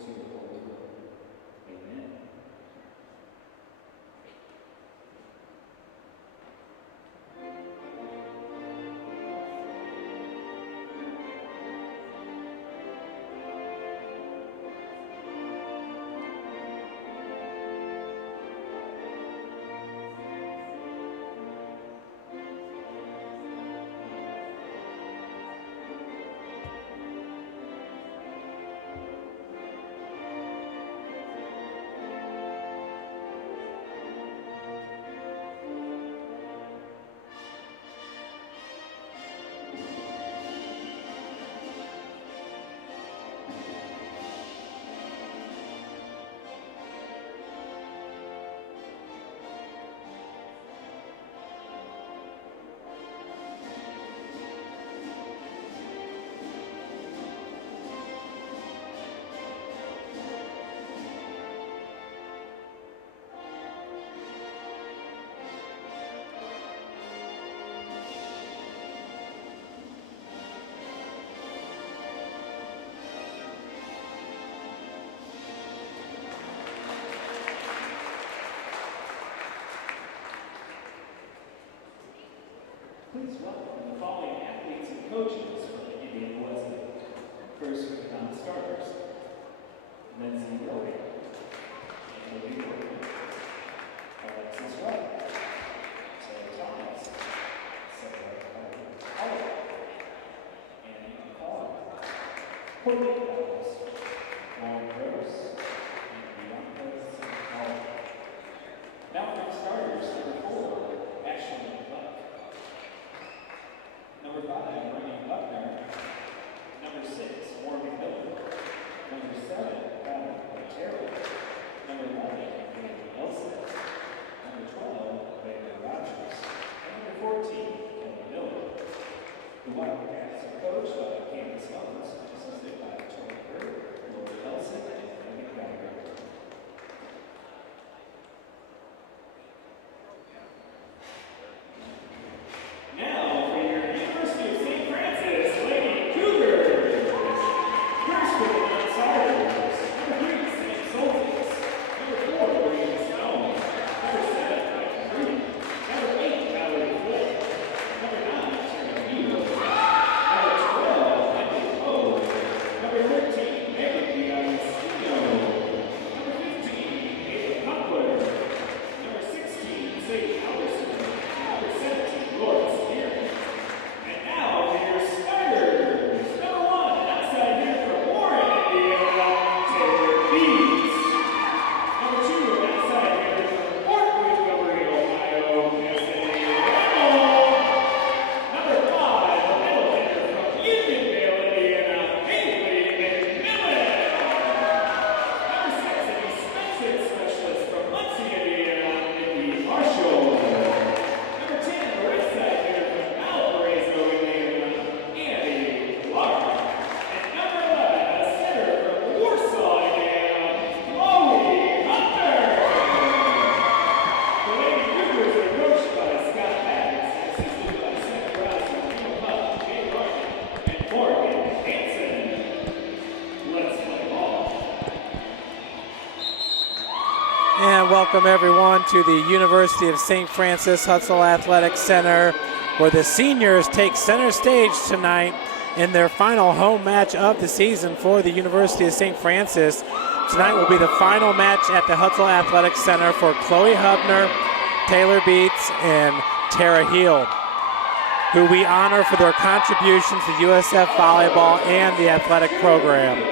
Amen. Please welcome the following athletes and coaches from Indiana Wesleyan. First, on starters, Lindsay Rowan, Anthony Gordon, Alexis Wright, Sarah Thomas, Sarah Oliver, Annie McCall, Courtney Powers, Lauren Gross, and Bianca St. Now for starters, number 4, Ashley Buck. Number 5, Brittany Buckner. Number 6, Morgan Miller. Number 7, Adam Otero. Number 11, Andy Nelson. Number 12, Megan Rogers. And number 14, Kelly Miller. The Wildcats are coached by Candace Mullins, assisted by Tony Bird, Laura Nelson, and Megan Geiger. Now, for your University of St. Francis Lady Cougars. First with the outsiders. Number 3, St. Soltis. Number 4, Brady Stone. Number 7, Becca Pruden. Number 8, Valerie Flip. Number 9, Terry Neal. Number 12, Emily Poe. Number 13, Megan Diagostino. Number 15, Ava Coupler. Number 16, Sadie Alderson. Number 17, Laura Spear. And now for your starters. Number 1, outside here from Warren, Indiana, Taylor Beats. Number 2, outside here from Fort Montgomery, Ohio, Cassidy Rammel. Number 5, a middle hitter from Unionville, Indiana, Haley McMillan. Number 6, a dispensing specialist from Muncie, Indiana, Nikki Marshall. Number 10, a right side hitter from Valparaiso, Indiana, Andy Clark. And number 11, a center from Warsaw, Indiana, Chloe Hunter. The Lady Cougars are coached by Scott Maddox, assisted by Seth Ross, Neil Hutt, Jay Martin, and Morgan Hansen. Let's play ball. And welcome everyone to the University of St. Francis Hutzel Athletic Center, where the seniors take center stage tonight in their final home match of the season for the University of St. Francis. Tonight will be the final match at the Hutzel Athletic Center for Chloe Hubner, Taylor Beats, and Tara Heel, who we honor for their contributions to USF volleyball and the athletic program.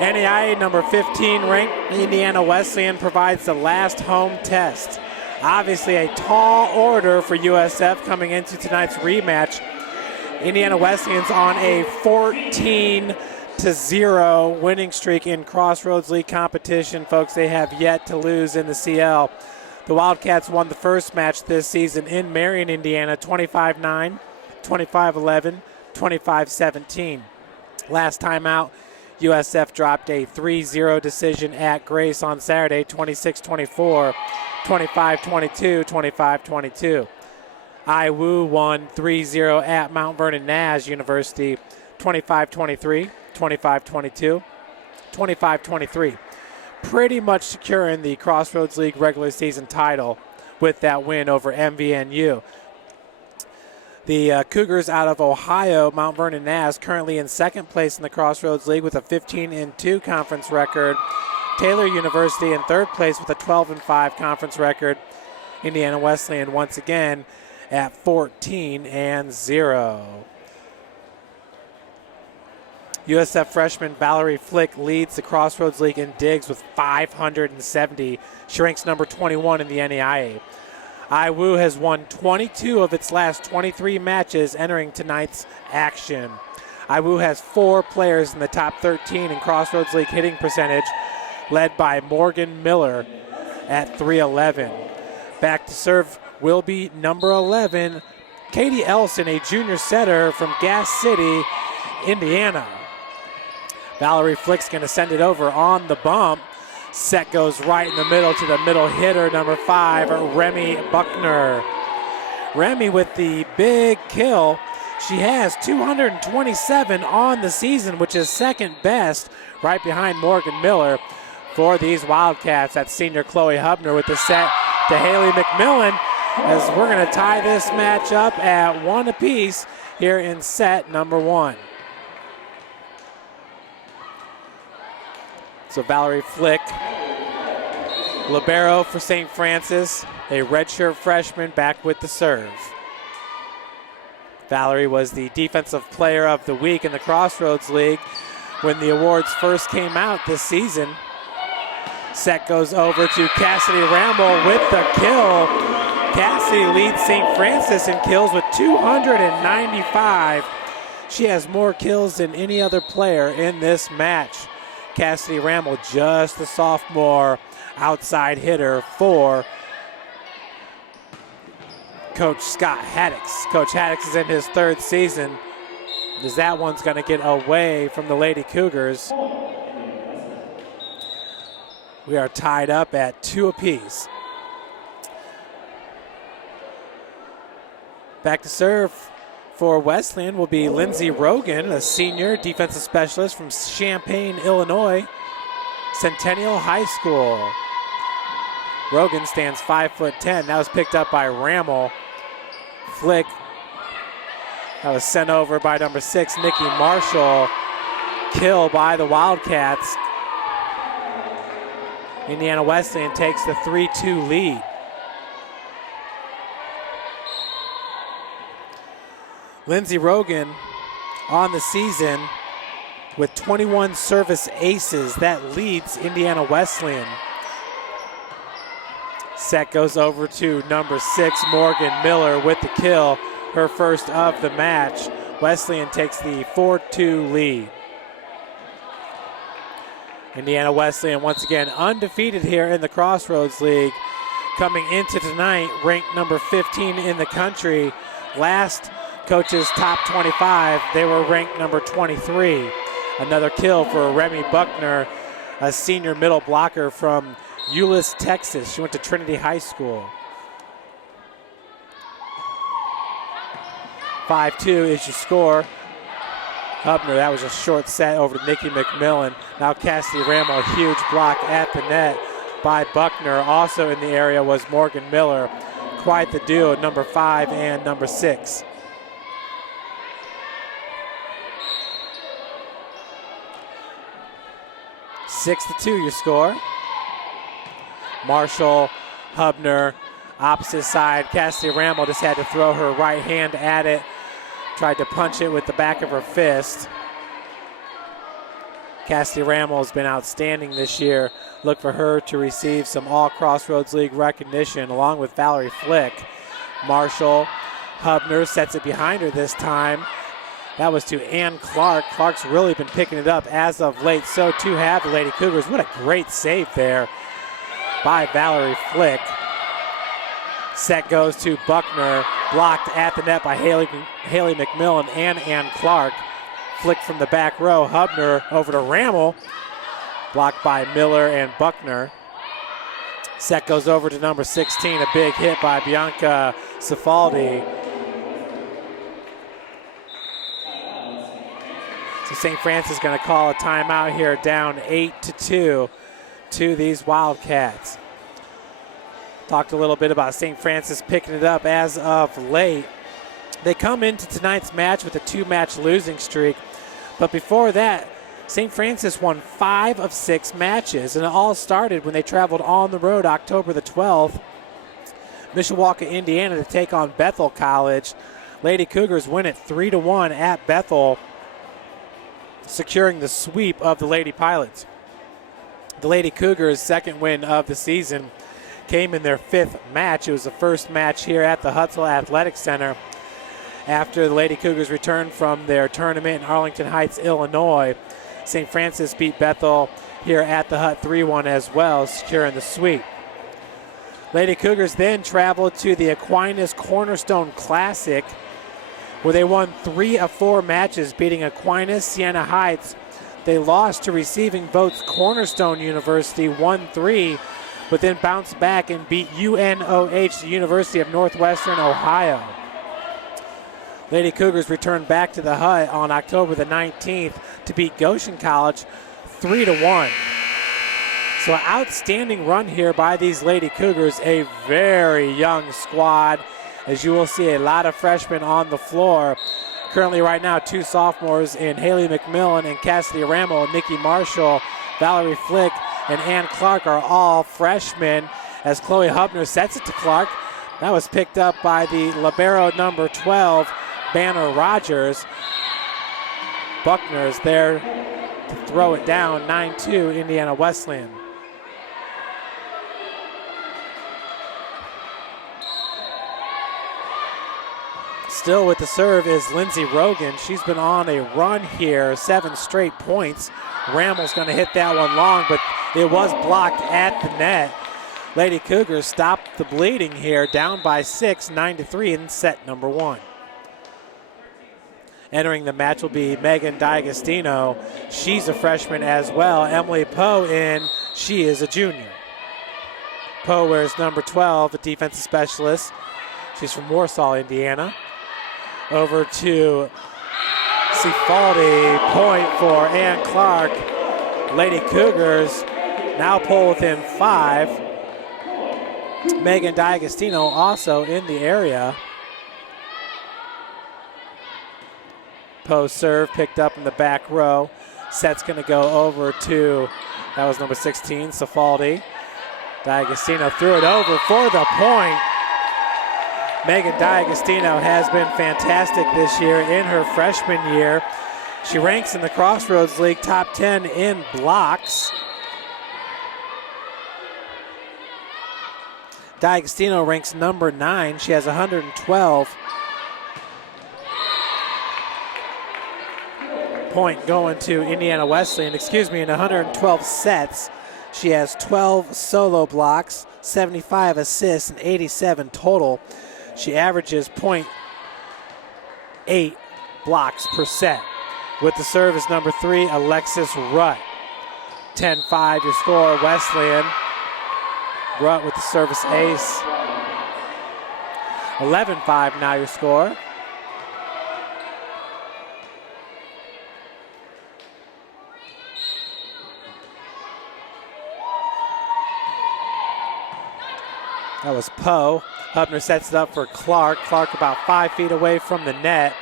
NAIA number 15 ranked Indiana Wesleyan provides the last home test. Obviously a tall order for USF coming into tonight's rematch. Indiana Wesleyan's on a 14-0 winning streak in Crossroads League competition, folks. They have yet to lose in the CL. The Wildcats won the first match this season in Marion, Indiana, 25-9, 25-11, 25-17. Last time out, USF dropped a 3-0 decision at Grace on Saturday, 26-24, 25-22, 25-22. IWU won 3-0 at Mount Vernon Nash University, 25-23, 25-22, 25-23. Pretty much securing the Crossroads League regular season title with that win over MVNU. The Cougars out of Ohio, Mount Vernon Naz, currently in second place in the Crossroads League with a 15-2 conference record. Taylor University in third place with a 12-5 conference record. Indiana Wesleyan once again at 14-0. USF freshman Valerie Flick leads the Crossroads League in digs with 570. She ranks number 21 in the NAIA. IWU has won 22 of its last 23 matches entering tonight's action. IWU has 4 players in the top 13 in Crossroads League hitting percentage, led by Morgan Miller at .311. Back to serve will be number 11, Katie Elson, a junior setter from Gas City, Indiana. Valerie Flick's going to send it over on the bump. Set goes right in the middle to the middle hitter, number 5, Remy Buckner. Remy with the big kill. She has 227 on the season, which is second best, right behind Morgan Miller. For these Wildcats, that's senior Chloe Hubner with the set to Haley McMillan, as we're going to tie this match up at 1 apiece here in set number 1. So Valerie Flick, libero for St. Francis, a redshirt freshman, back with the serve. Valerie was the defensive player of the week in the Crossroads League when the awards first came out this season. Set goes over to Cassidy Rammel with the kill. Cassidy leads St. Francis in kills with 295. She has more kills than any other player in this match. Cassidy Rammel, just a sophomore outside hitter for Coach Scott Haddix. Coach Haddix is in his 3rd season, as that one's going to get away from the Lady Cougars. We are tied up at 2 apiece. Back to serve for Wesleyan will be Lindsey Rogan, a senior defensive specialist from Champaign, Illinois, Centennial High School. Rogan stands 5'10". That was picked up by Rammel. Flick. That was sent over by number 6, Nikki Marshall. Kill by the Wildcats. Indiana Wesleyan takes the 3-2 lead. Lindsey Rogan on the season with 21 service aces. That leads Indiana Wesleyan. Set goes over to number 6, Morgan Miller with the kill, her first of the match. Wesleyan takes the 4-2 lead. Indiana Wesleyan once again undefeated here in the Crossroads League. Coming into tonight, ranked number 15 in the country. Last coach's top 25, they were ranked number 23. Another kill for Remy Buckner, a senior middle blocker from Euless, Texas. She went to Trinity High School. 5-2 is your score. Hubner, that was a short set over to Nikki McMillan. Now Cassidy Rammel, a huge block at the net by Buckner. Also in the area was Morgan Miller. Quite the duo, number 5 and number 6. Six to 2 your score. Marshall, Hubner, opposite side. Cassidy Rammel just had to throw her right hand at it. Tried to punch it with the back of her fist. Cassidy Rammel has been outstanding this year. Look for her to receive some All-Crossroads League recognition along with Valerie Flick. Marshall, Hubner sets it behind her this time. That was to Ann Clark. Clark's really been picking it up as of late. So too have the Lady Cougars. What a great save there by Valerie Flick. Set goes to Buckner. Blocked at the net by Haley McMillan and Ann Clark. Flick from the back row. Hubner over to Rammel. Blocked by Miller and Buckner. Set goes over to number 16. A big hit by Bianca Cifaldi. So St. Francis is going to call a timeout here, down 8-2 to these Wildcats. Talked a little bit about St. Francis picking it up as of late. They come into tonight's match with a 2-match losing streak, but before that, St. Francis won 5 of 6 matches, and it all started when they traveled on the road October the 12th, Mishawaka, Indiana, to take on Bethel College. Lady Cougars win it 3-1 at Bethel, securing the sweep of the Lady Pilots. The Lady Cougars' second win of the season came in their 5th match. It was the first match here at the Hutzel Athletic Center after the Lady Cougars returned from their tournament in Arlington Heights, Illinois. St. Francis beat Bethel here at the Hut 3-1 as well, securing the sweep. Lady Cougars then traveled to the Aquinas Cornerstone Classic, where they won 3 of 4 matches, beating Aquinas, Siena Heights. They lost to Receiving Votes Cornerstone University 1-3, but then bounced back and beat UNOH, the University of Northwestern Ohio. Lady Cougars returned back to the Hut on October the 19th to beat Goshen College 3-1. So an outstanding run here by these Lady Cougars, a very young squad, as you will see a lot of freshmen on the floor. Currently right now, 2 sophomores in Haley McMillan and Cassidy Rammel, Nikki Marshall, Valerie Flick, and Ann Clark are all freshmen, as Chloe Hubner sets it to Clark. That was picked up by the libero number 12, Banner Rogers. Buckner is there to throw it down, 9-2, Indiana Wesleyan. Still with the serve is Lindsey Rogan. She's been on a run here, 7 straight points. Rammel's going to hit that one long, but it was blocked at the net. Lady Cougars stopped the bleeding here, down by 6, 9-3 in set number 1. Entering the match will be Megan Diagostino. She's a freshman as well. Emily Poe in. She is a junior. Poe wears number 12, a defensive specialist. She's from Warsaw, Indiana. Over to Cifaldi, point for Ann Clark. Lady Cougars now pull within 5. Megan Diagostino also in the area. Post serve picked up in the back row. Set's going to go over to, that was number 16, Cifaldi. Diagostino threw it over for the point. Megan Diagostino has been fantastic this year in her freshman year. She ranks in the Crossroads League top 10 in blocks. Diagostino ranks number 9. She has 112. Point going to Indiana Wesleyan, in 112 sets. She has 12 solo blocks, 75 assists, and 87 total. She averages .8 blocks per set. With the serve is number 3, Alexis Rutt. 10-5 your score, Wesleyan. Rutt with the service ace. 11-5 now your score. That was Poe. Hubner sets it up for Clark. Clark about 5 feet away from the net.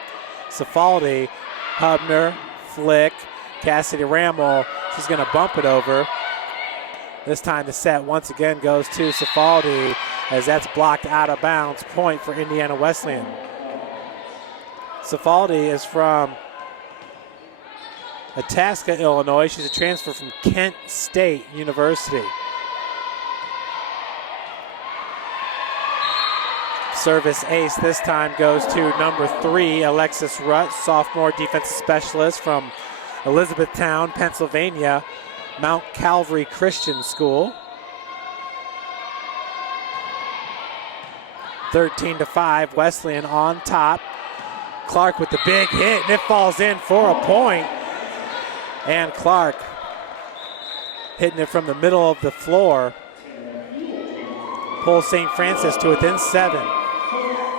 Cifaldi, Hubner, Flick, Cassidy Rammel. She's going to bump it over. This time the set once again goes to Cifaldi, as that's blocked out of bounds. Point for Indiana Wesleyan. Cifaldi is from Itasca, Illinois. She's a transfer from Kent State University. Service ace this time goes to number 3, Alexis Rutt, sophomore defensive specialist from Elizabethtown, Pennsylvania, Mount Calvary Christian School. 13-5, Wesleyan on top. Clark with the big hit, and it falls in for a point. And Clark hitting it from the middle of the floor. Pulls St. Francis to within 7.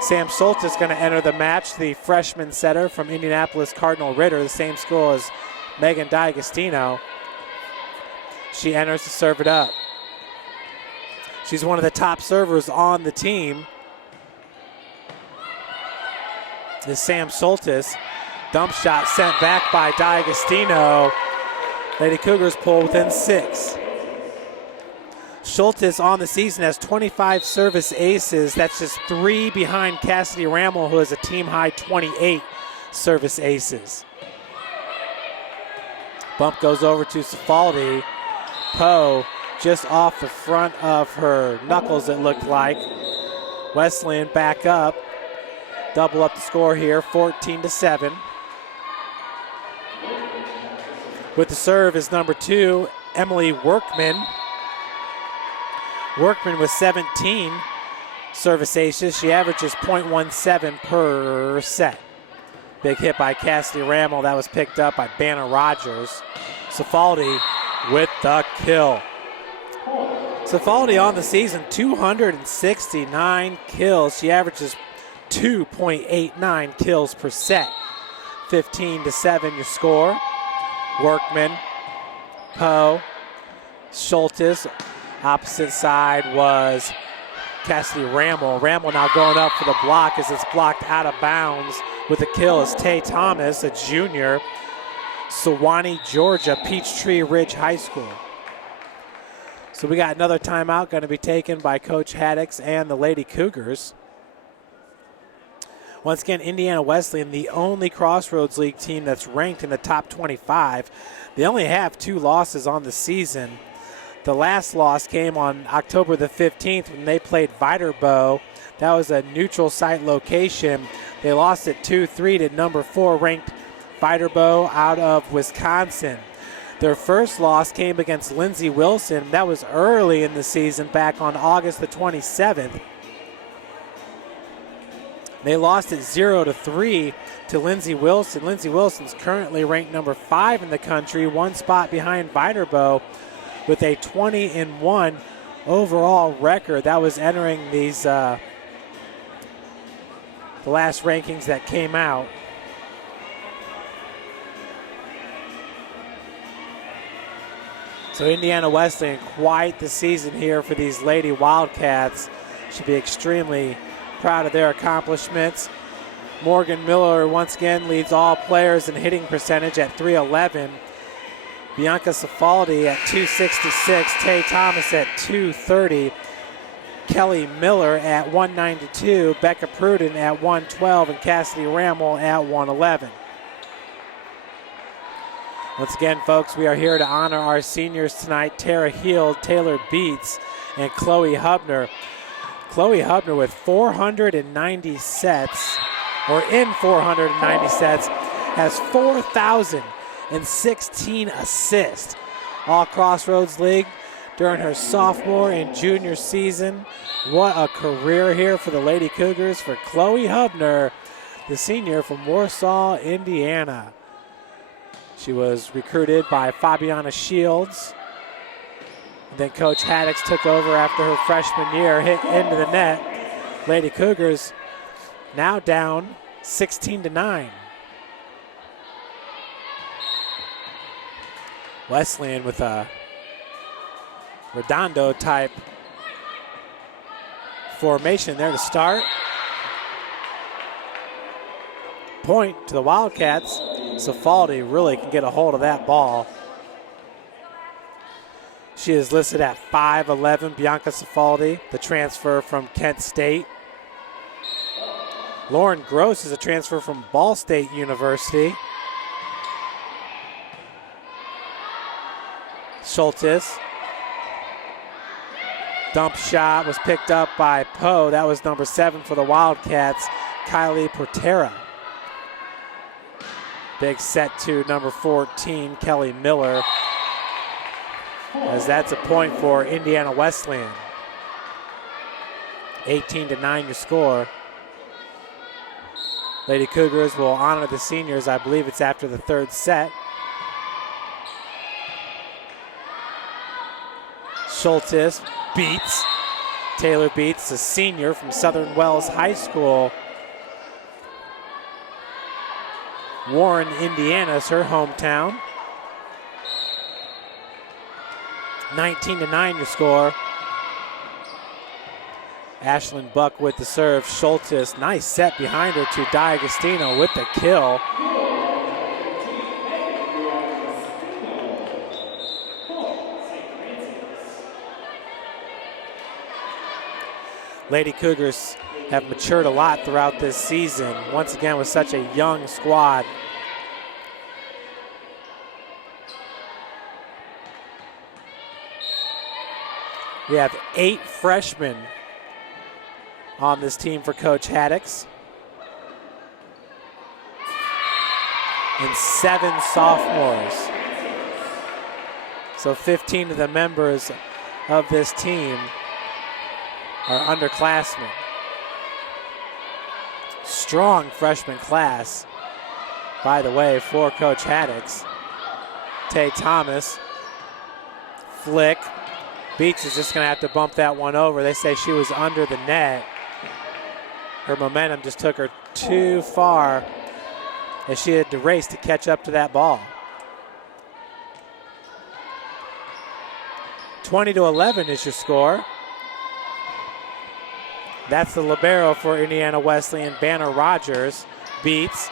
Sam Schultz is going to enter the match, the freshman setter from Indianapolis Cardinal Ritter, the same school as Megan Diagostino. She enters to serve it up. She's one of the top servers on the team. Is Sam Schultz. Dump shot sent back by Diagostino. Lady Cougars pull within 6. Schultz on the season has 25 service aces. That's just 3 behind Cassidy Rammel, who has a team-high 28 service aces. Bump goes over to Cifaldi. Poe just off the front of her knuckles, it looked like. Wesleyan back up. Double up the score here, 14-7. With the serve is number 2, Emily Workman. Workman with 17 service aces. She averages .17 per set. Big hit by Cassidy Rammel. That was picked up by Banner Rogers. Cifaldi with the kill. Cifaldi on the season, 269 kills. She averages 2.89 kills per set. 15-7 your score. Workman, Poe, Schultz. Opposite side was Cassidy Rammel. Rammel now going up for the block as it's blocked out of bounds. With the kill is Tay Thomas, a junior. Sewanee, Georgia, Peachtree Ridge High School. So we got another timeout going to be taken by Coach Haddix and the Lady Cougars. Once again, Indiana Wesleyan, the only Crossroads League team that's ranked in the top 25. They only have 2 losses on the season. The last loss came on October the 15th when they played Viterbo. That was a neutral site location. They lost it 2-3 to number 4 ranked Viterbo out of Wisconsin. Their first loss came against Lindsey Wilson. That was early in the season, back on August the 27th. They lost it 0-3 to Lindsey Wilson. Lindsey Wilson's currently ranked number 5 in the country, 1 spot behind Viterbo, with a 20-1 overall record. That was entering these the last rankings that came out. So Indiana Wesleyan, quite the season here for these Lady Wildcats. Should be extremely proud of their accomplishments. Morgan Miller once again leads all players in hitting percentage at .311. Bianca Cifaldi at .266. Tay Thomas at .230. Kelly Miller at .192. Becca Pruden at .112. And Cassidy Rammel at .111. Once again, folks, we are here to honor our seniors tonight. Tara Heald, Taylor Beats, and Chloe Hubner. Chloe Hubner with 490 sets, or in 490 sets, has 4,016 assists. All Crossroads League during her sophomore and junior season. What a career here for the Lady Cougars for Chloe Hubner, the senior from Warsaw, Indiana. She was recruited by Fabiana Shields. Then Coach Haddix took over after her freshman year, hit into the net. Lady Cougars now down 16-9. Wesleyan with a Redondo type formation there to start. Point to the Wildcats. Cifaldi really can get a hold of that ball. She is listed at 5'11", Bianca Cifaldi, the transfer from Kent State. Lauren Gross is a transfer from Ball State University. Schultz. Dump shot was picked up by Poe. That was number 7 for the Wildcats, Kylie Portera. Big set to number 14, Kelly Miller, as that's a point for Indiana Wesleyan. 18-9 your score. Lady Cougars will honor the seniors. I believe it's after the 3rd set. Schultz beats. Taylor Beats, a senior from Southern Wells High School. Warren, Indiana is her hometown. 19-9 your score. Ashlyn Buck with the serve. Schultes, nice set behind her to Diagostino with the kill. Lady Cougars have matured a lot throughout this season, once again with such a young squad. We have 8 freshmen on this team for Coach Haddix and 7 sophomores. So 15 of the members of this team are underclassmen. Strong freshman class, by the way, for Coach Haddix. Tay Thomas, flick. Beats is just gonna have to bump that one over. They say she was under the net. Her momentum just took her too far as she had to race to catch up to that ball. 20-11 is your score. That's the libero for Indiana Wesleyan, Banner Rogers. Beats.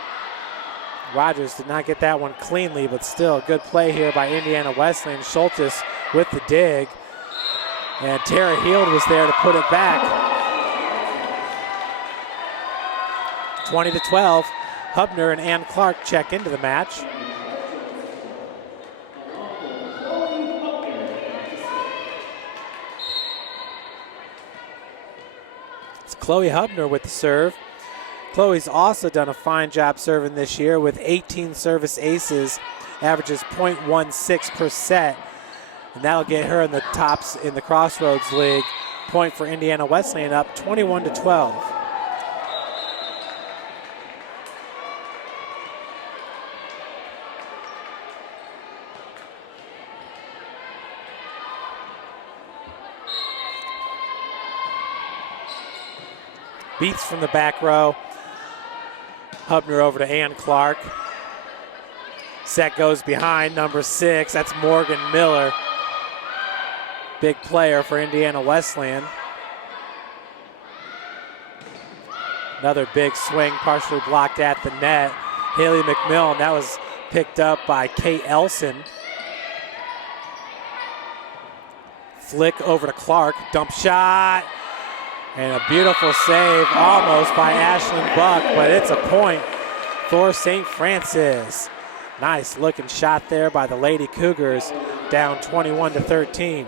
Rogers did not get that one cleanly, but still good play here by Indiana Wesleyan. Schultes with the dig. And Tara Heald was there to put it back. 20-12. Hubner and Ann Clark check into the match. It's Chloe Hubner with the serve. Chloe's also done a fine job serving this year with 18 service aces, averages .16 per set. And that'll get her in the tops in the Crossroads League. Point for Indiana Wesleyan up 21-12. Beats from the back row. Hubner over to Ann Clark. Set goes behind, number 6. That's Morgan Miller. Big player for Indiana Wesleyan. Another big swing, partially blocked at the net. Haley McMillan, that was picked up by Kate Elson. Flick over to Clark, dump shot. And a beautiful save almost by Ashlyn Buck, but it's a point for St. Francis. Nice looking shot there by the Lady Cougars, down 21-13.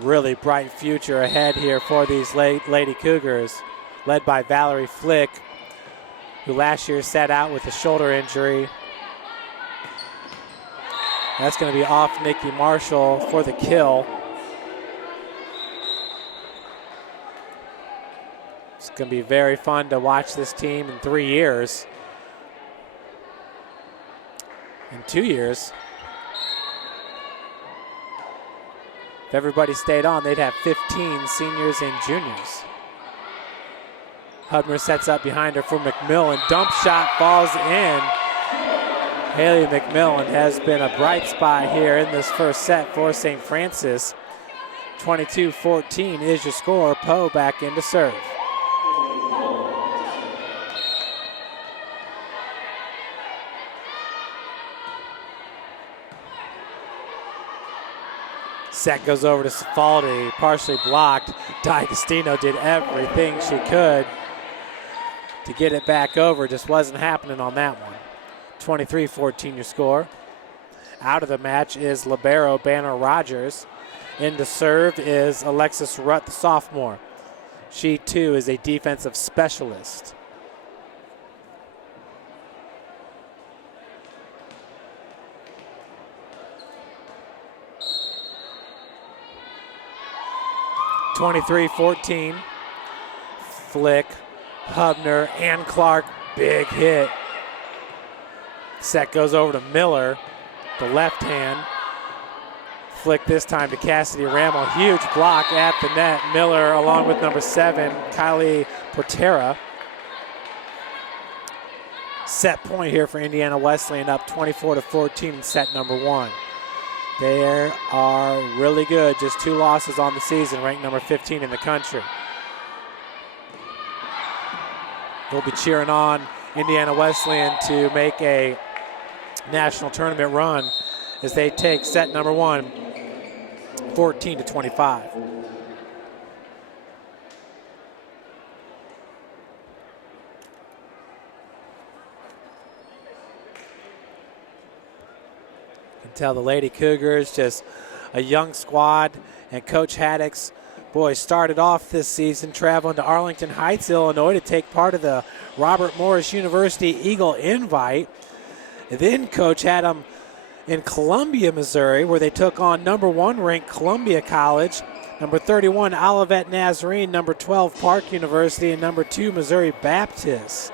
Really bright future ahead here for these Lady Cougars, led by Valerie Flick, who last year sat out with a shoulder injury. That's going to be off Nikki Marshall for the kill. It's going to be very fun to watch this team in 3 years. In 2 years. If everybody stayed on, they'd have 15 seniors and juniors. Hubner sets up behind her for McMillan. Dump shot falls in. Haley McMillan has been a bright spot here in this first set for St. Francis. 22-14 is your score. Poe back in to serve. Set goes over to Safaldi, partially blocked. Diagostino did everything she could to get it back over. Just wasn't happening on that one. 23-14 your score. Out of the match is libero Banner Rogers. In to serve is Alexis Rutt, the sophomore. She too is a defensive specialist. (23-14). Flick, Hubner, and Clark, big hit. Set goes over to Miller, the left hand. flick this time to Cassidy Rammel. Huge block at the net. Miller along with number 7, Kylie Portera. Set point here for Indiana Wesleyan, up 24-14 in set number 1. They are really good. Just 2 losses on the season, ranked number 15 in the country. We'll be cheering on Indiana Wesleyan to make a national tournament run as they take set number 1, 14-25. You can tell the Lady Cougars, just a young squad, and Coach Haddock's boy started off this season traveling to Arlington Heights, Illinois to take part of the Robert Morris University Eagle Invite. And then Coach had them in Columbia, Missouri, where they took on number 1 ranked Columbia College, number 31 Olivet Nazarene, number 12 Park University, and number 2 Missouri Baptist.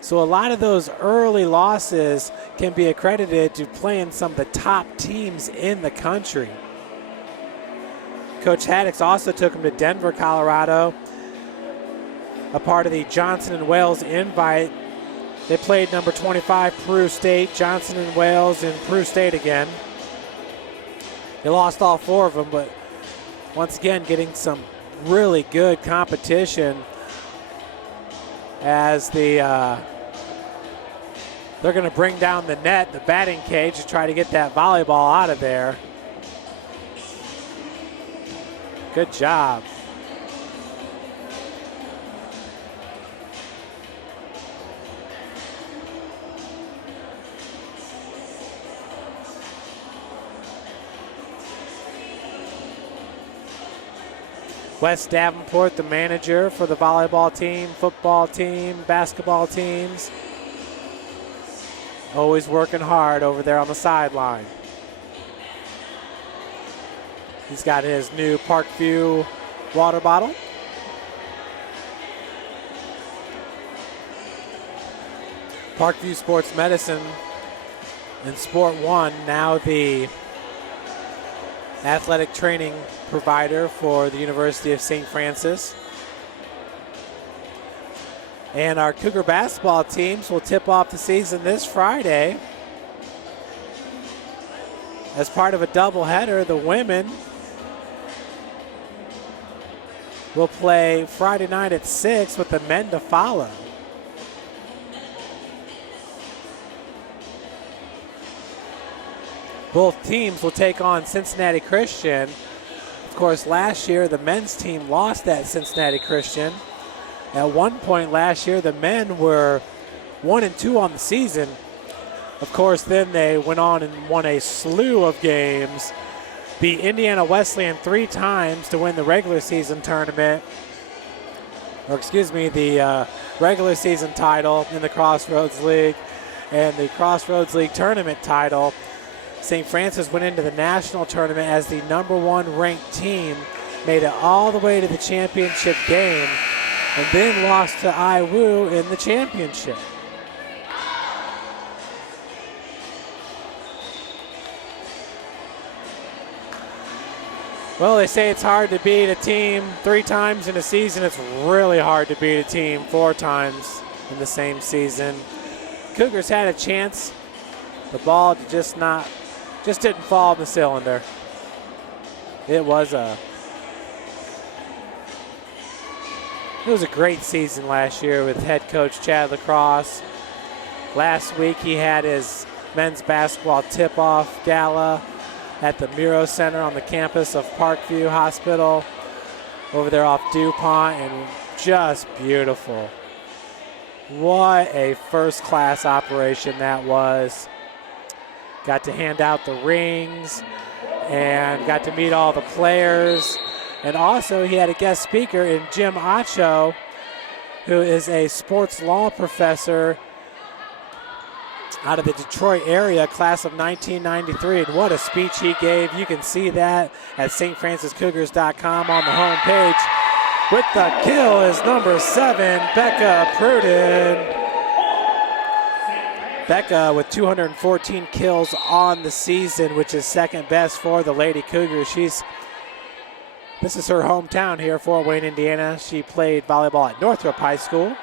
So a lot of those early losses can be accredited to playing some of the top teams in the country. Coach Haddock also took them to Denver, Colorado, a part of the Johnson & Wales Invite. They played number 25 Peru State, Johnson & Wales, and Peru State again. They lost all 4 of them, but once again getting some really good competition as they're going to bring down the net, the batting cage, to try to get that volleyball out of there. Good job. Wes Davenport, the manager for the volleyball team, football team, basketball teams. Always working hard over there on the sideline. He's got his new Parkview water bottle. Parkview Sports Medicine and Sport One, now the athletic training provider for the University of St. Francis. And our Cougar basketball teams will tip off the season this Friday. As part of a doubleheader, the women will play Friday night at 6 with the men to follow. Both teams will take on Cincinnati Christian. Of course, last year the men's team lost at Cincinnati Christian. At one point last year, the men were 1-2 on the season. Of course, then they went on and won a slew of games, beat Indiana Wesleyan 3 times to win the regular season tournament, the regular season title in the Crossroads League and the Crossroads League tournament title. St. Francis went into the national tournament as the number 1 ranked team, made it all the way to the championship game, and then lost to IWU in the championship. Well, they say it's hard to beat a team 3 times in a season. It's really hard to beat a team 4 times in the same season. Cougars had a chance. The ball just didn't fall in the cylinder. It was a great season last year with head coach Chad Lacrosse. Last week he had his men's basketball tip-off gala at the Miro Center on the campus of Parkview Hospital over there off DuPont, and just beautiful. What a first-class operation that was. Got to hand out the rings and got to meet all the players. And also he had a guest speaker in Jim Acho, who is a sports law professor out of the Detroit area, class of 1993. And what a speech he gave. You can see that at stfranciscougars.com on the home page. With the kill is number 7, Becca Pruden. Becca with 214 kills on the season, which is second best for the Lady Cougars. This is her hometown here, Fort Wayne, Indiana. She played volleyball at Northrop High School.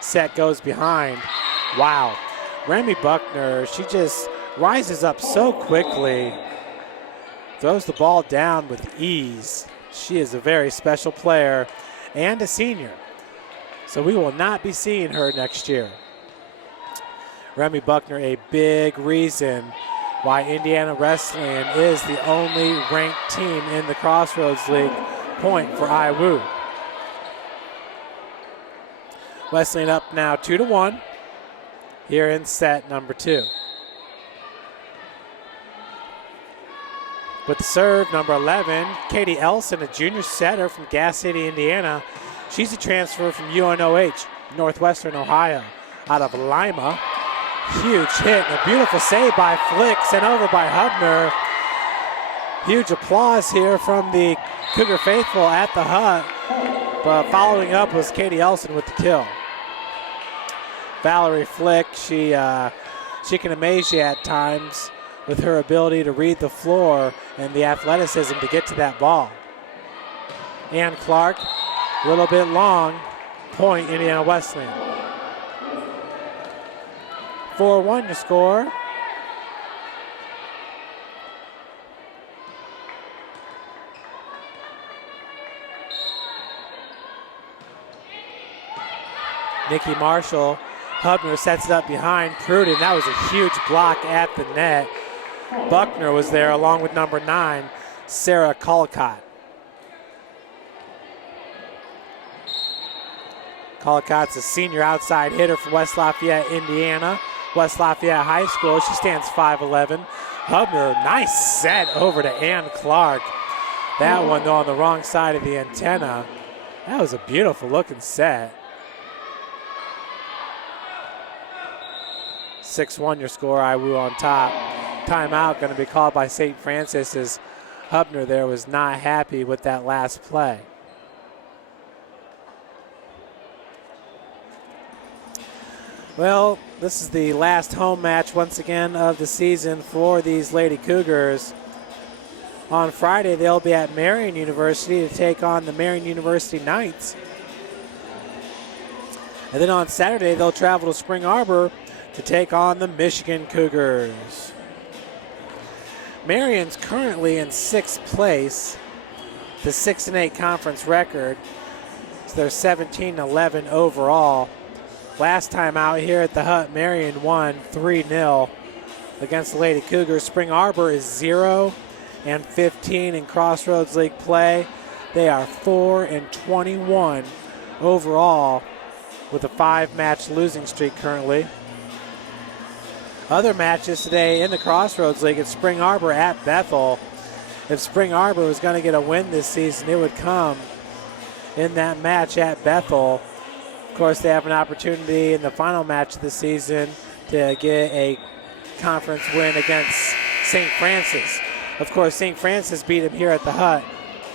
Set goes behind. Wow. Remy Buckner, she just rises up so quickly. Throws the ball down with ease. She is a very special player and a senior. So we will not be seeing her next year. Remy Buckner, a big reason why Indiana Wesleyan is the only ranked team in the Crossroads League. Point for IWU. Wesleyan up now 2-1 here in set number 2. With the serve, number 11, Katie Elson, a junior setter from Gas City, Indiana. She's a transfer from UNOH, Northwestern Ohio, out of Lima. Huge hit and a beautiful save by Flick, sent over by Hubner. Huge applause here from the Cougar faithful at the hut. But following up was Katie Elson with the kill. Valerie Flick, she can amaze you at times with her ability to read the floor and the athleticism to get to that ball. Ann Clark, a little bit long, point Indiana Wesleyan. 4-1 your score. Nikki Marshall, Hubner sets it up behind Pruden. That was a huge block at the net. Buckner was there along with number 9, Sarah Collicott. Collicott's a senior outside hitter from West Lafayette, Indiana. West Lafayette High School. She stands 5'11". Hubner, nice set over to Ann Clark. That one, though, on the wrong side of the antenna. That was a beautiful looking set. 6-1 your score, IWU on top. Timeout going to be called by St. Francis as Hubner there was not happy with that last play. Well, this is the last home match once again of the season for these Lady Cougars. On Friday, they'll be at Marian University to take on the Marian University Knights. And then on Saturday, they'll travel to Spring Arbor to take on the Michigan Cougars. Marian's currently in 6th place, the 6-8 conference record. So they're 17-11 overall. Last time out here at the hut, Marian won 3-0 against the Lady Cougars. Spring Arbor is 0-15 in Crossroads League play. They are 4-21 overall with a 5-match losing streak currently. Other matches today in the Crossroads League at Spring Arbor at Bethel. If Spring Arbor was going to get a win this season, it would come in that match at Bethel. Of course, they have an opportunity in the final match of the season to get a conference win against St. Francis. Of course, St. Francis beat them here at the hut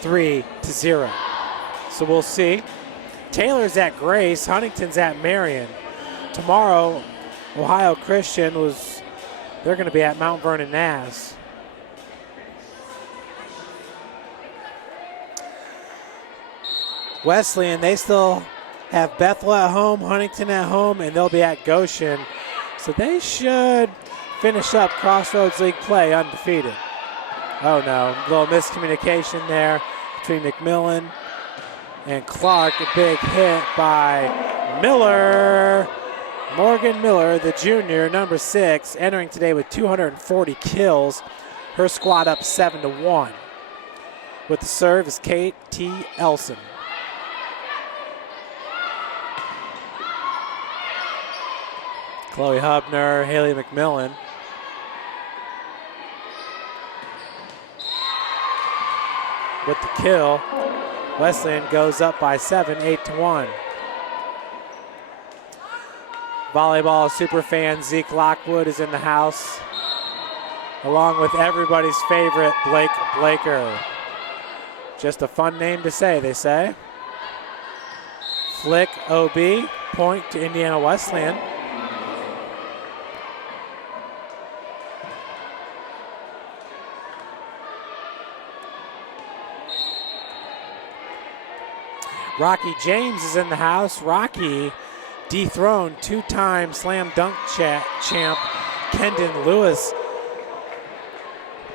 3-0. So we'll see. Taylor's at Grace, Huntington's at Marian. Tomorrow, Ohio Christian they're going to be at Mount Vernon Nass. Wesleyan, they still have Bethel at home, Huntington at home, and they'll be at Goshen. So they should finish up Crossroads League play undefeated. Oh no, a little miscommunication there between McMillan and Clark. A big hit by Miller. Morgan Miller, the junior, number 6, entering today with 240 kills. Her squad up 7-1. With the serve is Kate T. Elson. Chloe Hubner, Haley McMillan. With the kill, Wesleyan goes up by 7, 8-1. Volleyball superfan Zeke Lockwood is in the house, along with everybody's favorite Blake Blaker. Just a fun name to say, they say. Flick OB, point to Indiana Wesleyan. Rocky James is in the house. Rocky dethroned two-time slam dunk champ Kendon Lewis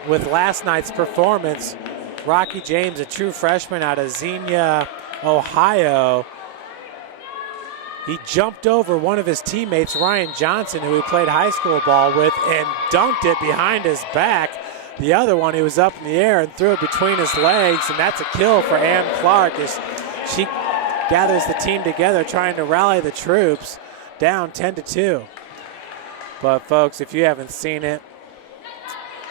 with last night's performance. Rocky James, a true freshman out of Xenia, Ohio. He jumped over one of his teammates, Ryan Johnson, who he played high school ball with, and dunked it behind his back. The other one, he was up in the air and threw it between his legs, and that's a kill for Ann Clark as she gathers the team together, trying to rally the troops, down 10-2. But folks, if you haven't seen it,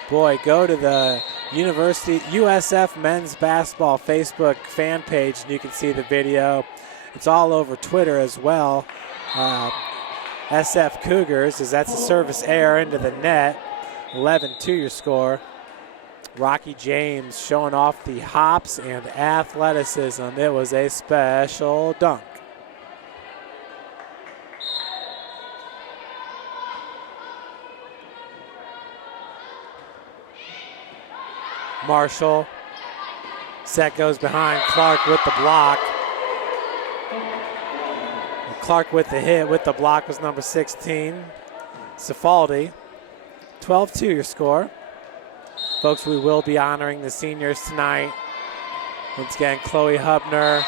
boy, go to the University USF men's basketball Facebook fan page and you can see the video. It's all over Twitter as well. SF Cougars, as that's a service error into the net. 11-2 your score. Rocky James showing off the hops and athleticism. It was a special dunk. Marshall. Set goes behind. Clark with the block. Clark with the hit. With the block was number 16, Cifaldi. 12-2 your score. Folks, we will be honoring the seniors tonight. Once again, Chloe Hubner,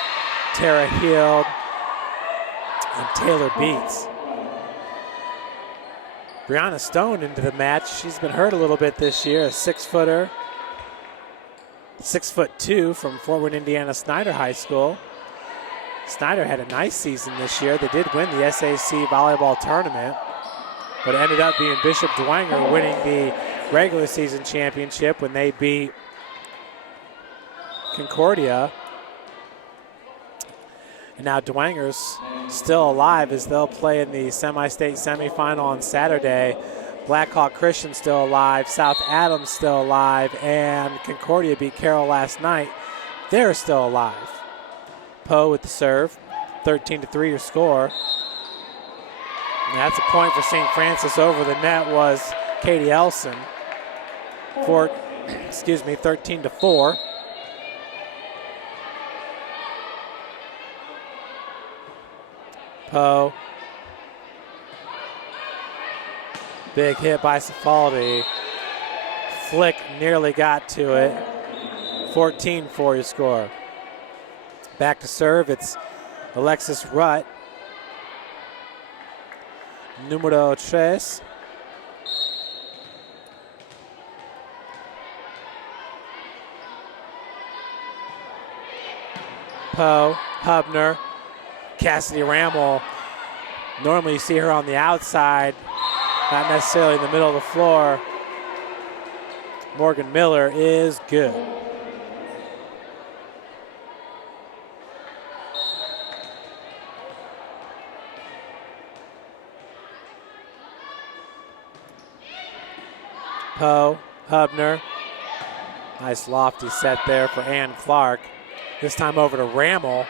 Tara Heald, and Taylor Beats. Brianna Stone into the match. She's been hurt a little bit this year, a 6-footer. 6'2" from Fort Wayne, Indiana Snyder High School. Snyder had a nice season this year. They did win the SAC volleyball tournament, but it ended up being Bishop Dwenger winning the regular season championship when they beat Concordia. And now Dwenger's still alive as they'll play in the semi-state semifinal on Saturday. Blackhawk Christian still alive, South Adams still alive, and Concordia beat Carroll last night. They're still alive. Poe with the serve, 13-3 your score. And that's a point for St. Francis. Over the net was Katie Elson for, 13-4. Poe. Big hit by Cifaldi. Flick nearly got to it. 14-4 your score. Back to serve, it's Alexis Rutt. Numero 3. Poe, Hubner, Cassidy Rammel. Normally you see her on the outside, not necessarily in the middle of the floor. Morgan Miller is good. Poe, Hubner. Nice lofty set there for Ann Clark. This time over to Rammel.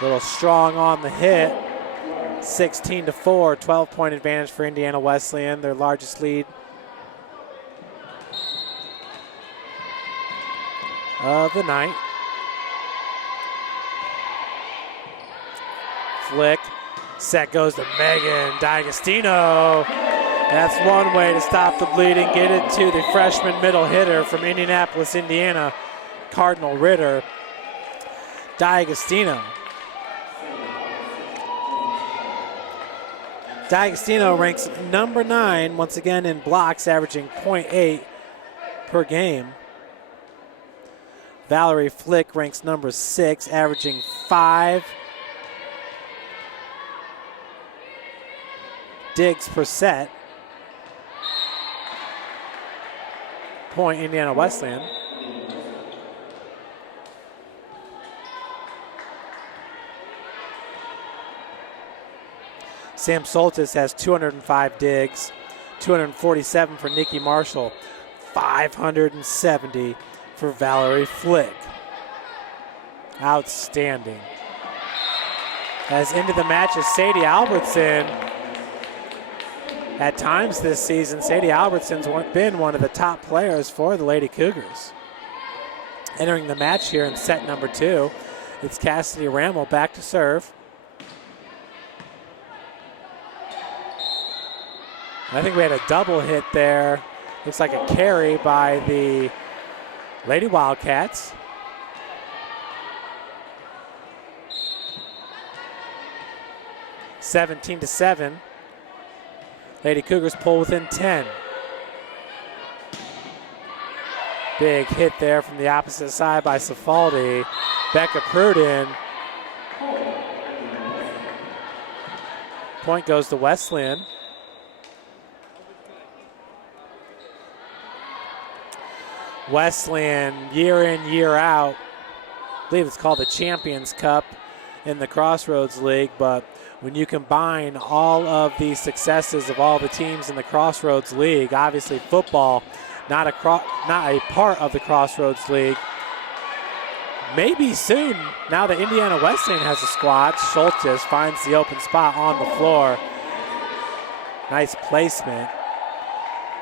A little strong on the hit. 16-4, 12-point advantage for Indiana Wesleyan, their largest lead of the night. Flick. Set goes to Megan Diagostino. That's one way to stop the bleeding. Get it to the freshman middle hitter from Indianapolis, Indiana, Cardinal Ritter. Diagostino. Diagostino ranks number 9, once again in blocks, averaging 0.8 per game. Valerie Flick ranks number 6, averaging 5 digs per set. Point Indiana Wesleyan. Sam Soltis has 205 digs, 247 for Nikki Marshall, 570 for Valerie Flick. Outstanding. As into the match is Sadie Albertson. At times this season, Sadie Albertson's been one of the top players for the Lady Cougars. Entering the match here in set number 2. It's Cassidy Rammel back to serve. I think we had a double hit there. Looks like a carry by the Lady Wildcats. (17-7). Lady Cougars pull within 10. Big hit there from the opposite side by Cifaldi. Becca Pruden. Point goes to Wesleyan. Wesleyan, year in, year out. I believe it's called the Champions Cup in the Crossroads League, but when you combine all of the successes of all the teams in the Crossroads League, obviously football, not a part of the Crossroads League. Maybe soon, now that Indiana Wesleyan has a squad, Schultes finds the open spot on the floor. Nice placement,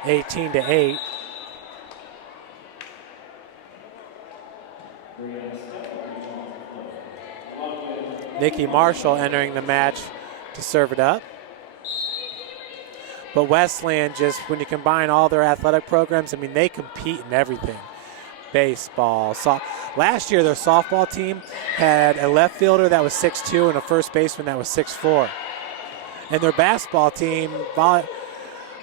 18-8. Nikki Marshall entering the match to serve it up. But Wesleyan, just when you combine all their athletic programs, I mean, they compete in everything. Baseball, last year their softball team had a left fielder that was 6'2" and a first baseman that was 6'4". And their basketball team, I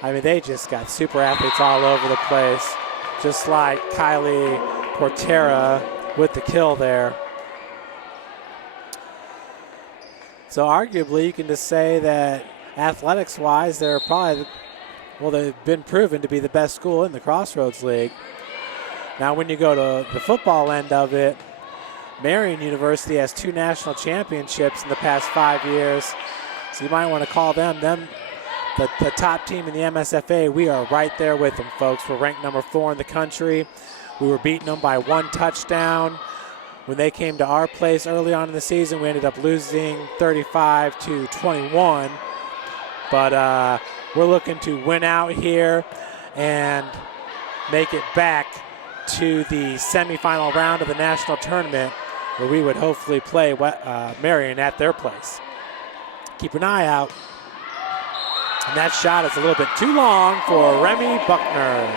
mean, they just got super athletes all over the place, just like Kylie Portera with the kill there. So arguably you can just say that athletics-wise, they're probably, well, they've been proven to be the best school in the Crossroads League. Now when you go to the football end of it, Marian University has 2 national championships in the past 5 years. So you might want to call them the top team in the MSFA. We are right there with them, folks. We're ranked number 4 in the country. We were beating them by 1 touchdown. When they came to our place early on in the season, we ended up losing 35-21. But we're looking to win out here and make it back to the semifinal round of the national tournament, where we would hopefully play Marian at their place. Keep an eye out. And that shot is a little bit too long for Remy Buckner.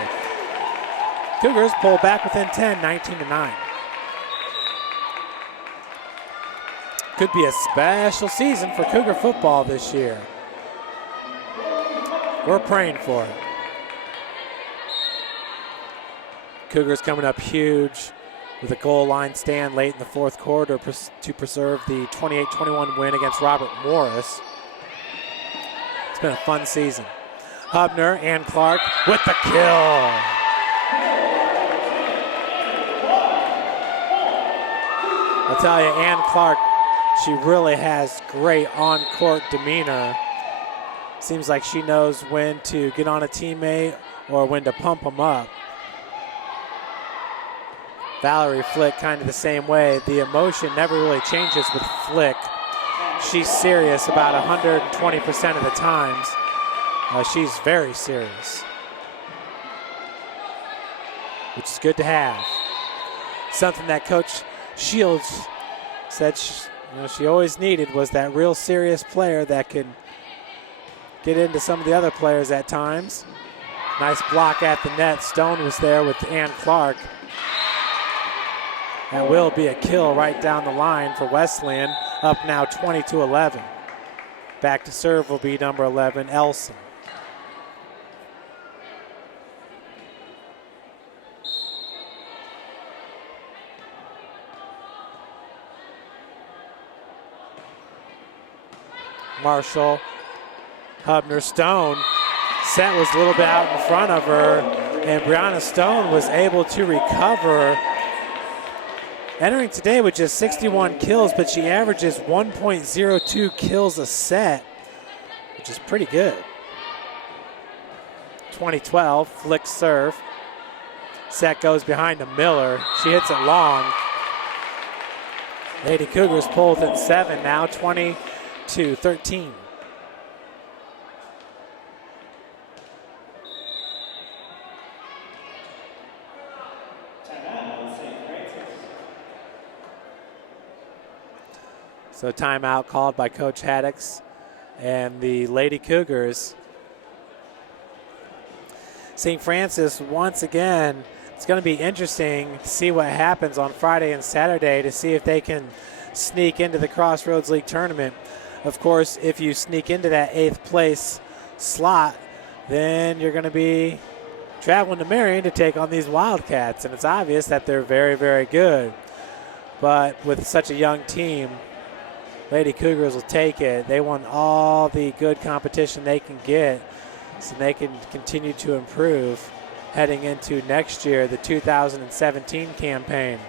Cougars pull back within 10, 19-9. Could be a special season for Cougar football this year. We're praying for it. Cougars coming up huge with a goal line stand late in the 4th quarter to preserve the 28-21 win against Robert Morris. It's been a fun season. Hubner and Clark with the kill. I'll tell you, Ann Clark, she really has great on-court demeanor. Seems like she knows when to get on a teammate or when to pump them up. Valerie Flick kind of the same way. The emotion never really changes with Flick. She's serious about 120% of the times. She's very serious, which is good to have. Something that Coach Shields said she always needed was that real serious player that could get into some of the other players at times. Nice block at the net. Stone was there with Ann Clark. That will be a kill right down the line for Wesleyan, up now 20-11. Back to serve will be number 11, Elson. Marshall, Hubner, Stone. Set was a little bit out in front of her, and Brianna Stone was able to recover. Entering today with just 61 kills, but she averages 1.02 kills a set, which is pretty good. 2012, Flick serve. Set goes behind to Miller. She hits it long. Lady Cougars pull within 7 now, 20-13. So timeout called by Coach Haddix and the Lady Cougars. St. Francis, once again, it's going to be interesting to see what happens on Friday and Saturday to see if they can sneak into the Crossroads League tournament. Of course, if you sneak into that 8th place slot, then you're going to be traveling to Marion to take on these Wildcats, and it's obvious that they're very, very good. But with such a young team, Lady Cougars will take it. They want all the good competition they can get so they can continue to improve heading into next year, the 2017 campaign.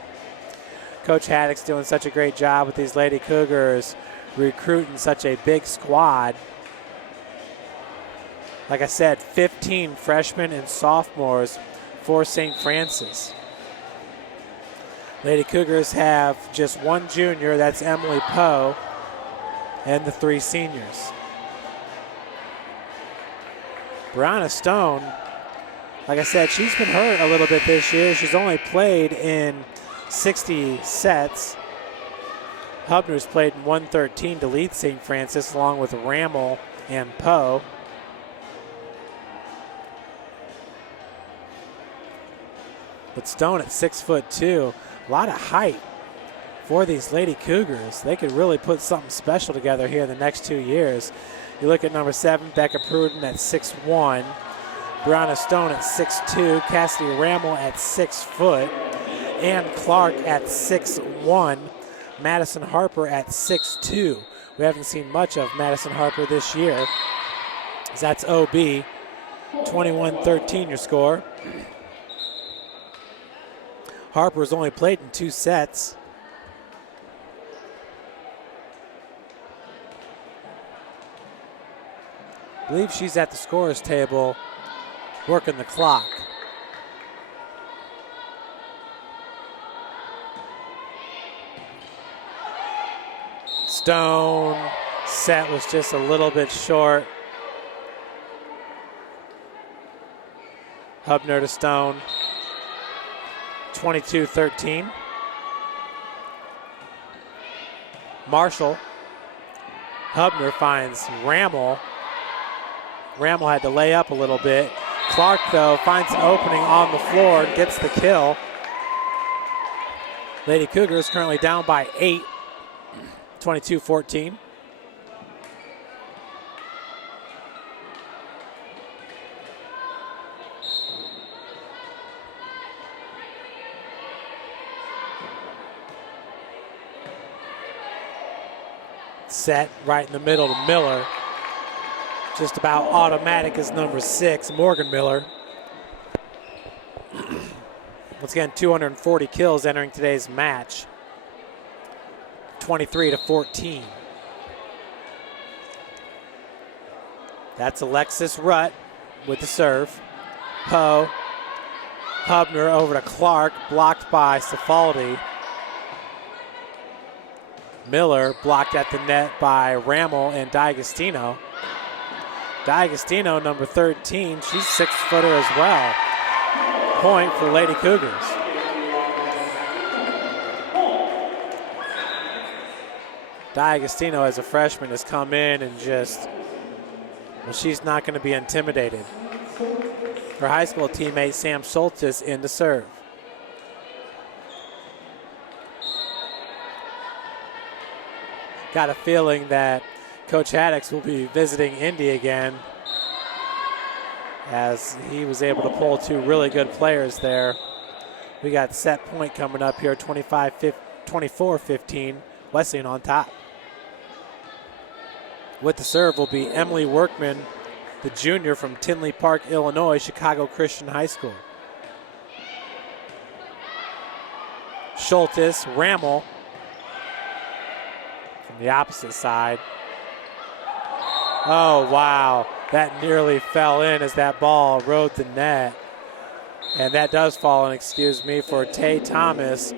Coach Haddix doing such a great job with these Lady Cougars, recruiting such a big squad. Like I said, 15 freshmen and sophomores for St. Francis. Lady Cougars have just one junior, that's Emily Poe, and the 3 seniors. Brianna Stone, like I said, she's been hurt a little bit this year. She's only played in 60 sets. Hubner's played in 113 to lead St. Francis, along with Rammel and Poe. But Stone at 6'2", a lot of height for these Lady Cougars. They could really put something special together here in the next 2 years. You look at number 7, Becca Pruden at 6'1", Brianna Stone at 6'2", Cassidy Rammel at 6 foot, Ann Clark at 6'1", Madison Harper at 6'2". We haven't seen much of Madison Harper this year. That's OB, 21-13 your score. Harper's only played in 2 sets. I believe she's at the scorer's table working the clock. Stone set was just a little bit short. Hubner to Stone. 22-13. Marshall. Hubner finds Rammel. Rammel had to lay up a little bit. Clark, though, finds an opening on the floor and gets the kill. Lady Cougars currently down by 8, 22-14. Set right in the middle to Miller. Just about automatic as number 6, Morgan Miller. Once again, 240 kills entering today's match. 23-14. That's Alexis Rutt with the serve. Poe. Hubner over to Clark, blocked by Cifaldi. Miller blocked at the net by Rammel and Diagostino. D'Agostino, number 13, she's 6-footer as well. Point for Lady Cougars. D'Agostino, as a freshman, has come in and just, well, she's not going to be intimidated. Her high school teammate, Sam Schultes, in to serve. Got a feeling that Coach Haddix will be visiting Indy again, as he was able to pull 2 really good players there. We got set point coming up here, 24-15, Wesleyan on top. With the serve will be Emily Workman, the junior from Tinley Park, Illinois, Chicago Christian High School. Schultes, Rammel from the opposite side. Oh, wow. That nearly fell in as that ball rode the net. And that does fall in, excuse me, for Tay Thomas.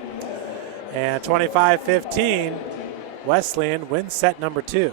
And 25-15, Wesleyan wins set number 2.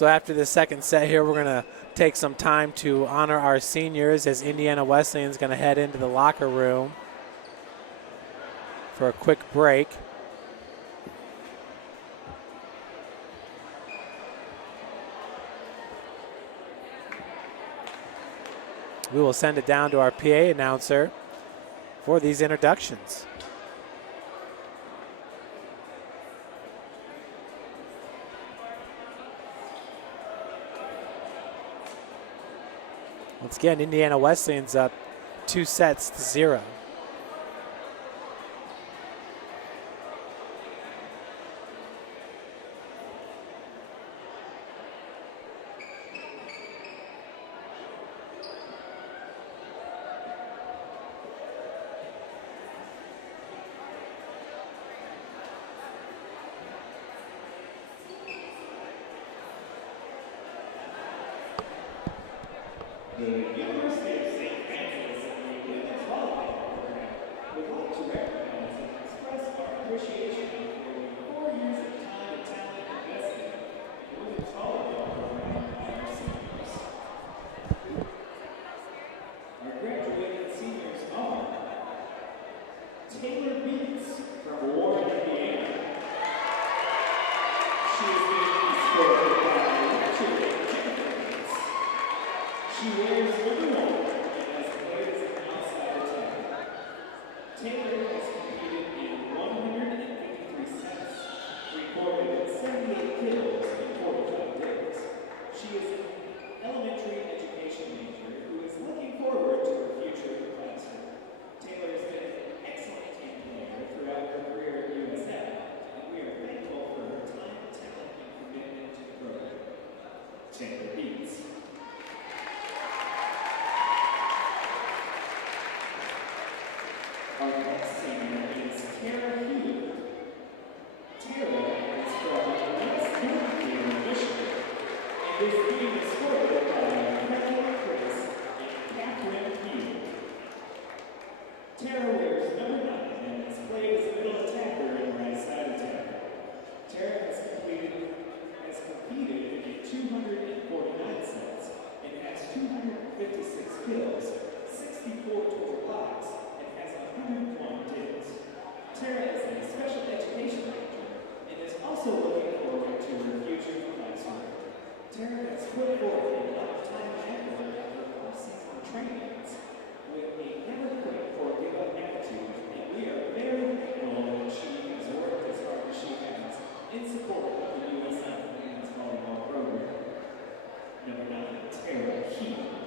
So after the second set here, we're going to take some time to honor our seniors as Indiana Wesleyan is going to head into the locker room for a quick break. We will send it down to our PA announcer for these introductions. Once again, Indiana Wesleyan's up 2-0. The University of St. Francis and the Women's Volleyball Program would like to recognize and express our appreciation for the 4 years of time and talent invested in the Women's Volleyball Program by our seniors. Our graduating seniors are Taylor Beats from Warren, Indiana. She is being escorted by Richard and Jennifer. She wears number 1 and has played as an outside attacker. Taylor has competed in 153 sets, recorded 78 kills in 45 days. She is an elementary education major who is looking forward to her future in the classroom. Taylor has been an excellent team player throughout her career at USF, and we are thankful for her time, talent, and commitment to the program. Taylor Beats. Our next senior is Tara Hewitt. Tara is from West Northfield, Michigan, and is being escorted by Carol Chris and Catherine Hewitt. Tara wears number 9 and has played as a middle attacker and right side attacker. Tara has competed in 249 sets and has 256 kills, 64 total blocks, 101 days. Tara is a special education major and is also looking forward to her future in the classroom. Tara has put forth a lot of time and effort at her off-season trainings with a never quit or give up attitude, and we are very thankful that she has worked as hard as she has in support of the USF Women's Volleyball Program. Number 9, Tara Hewitt.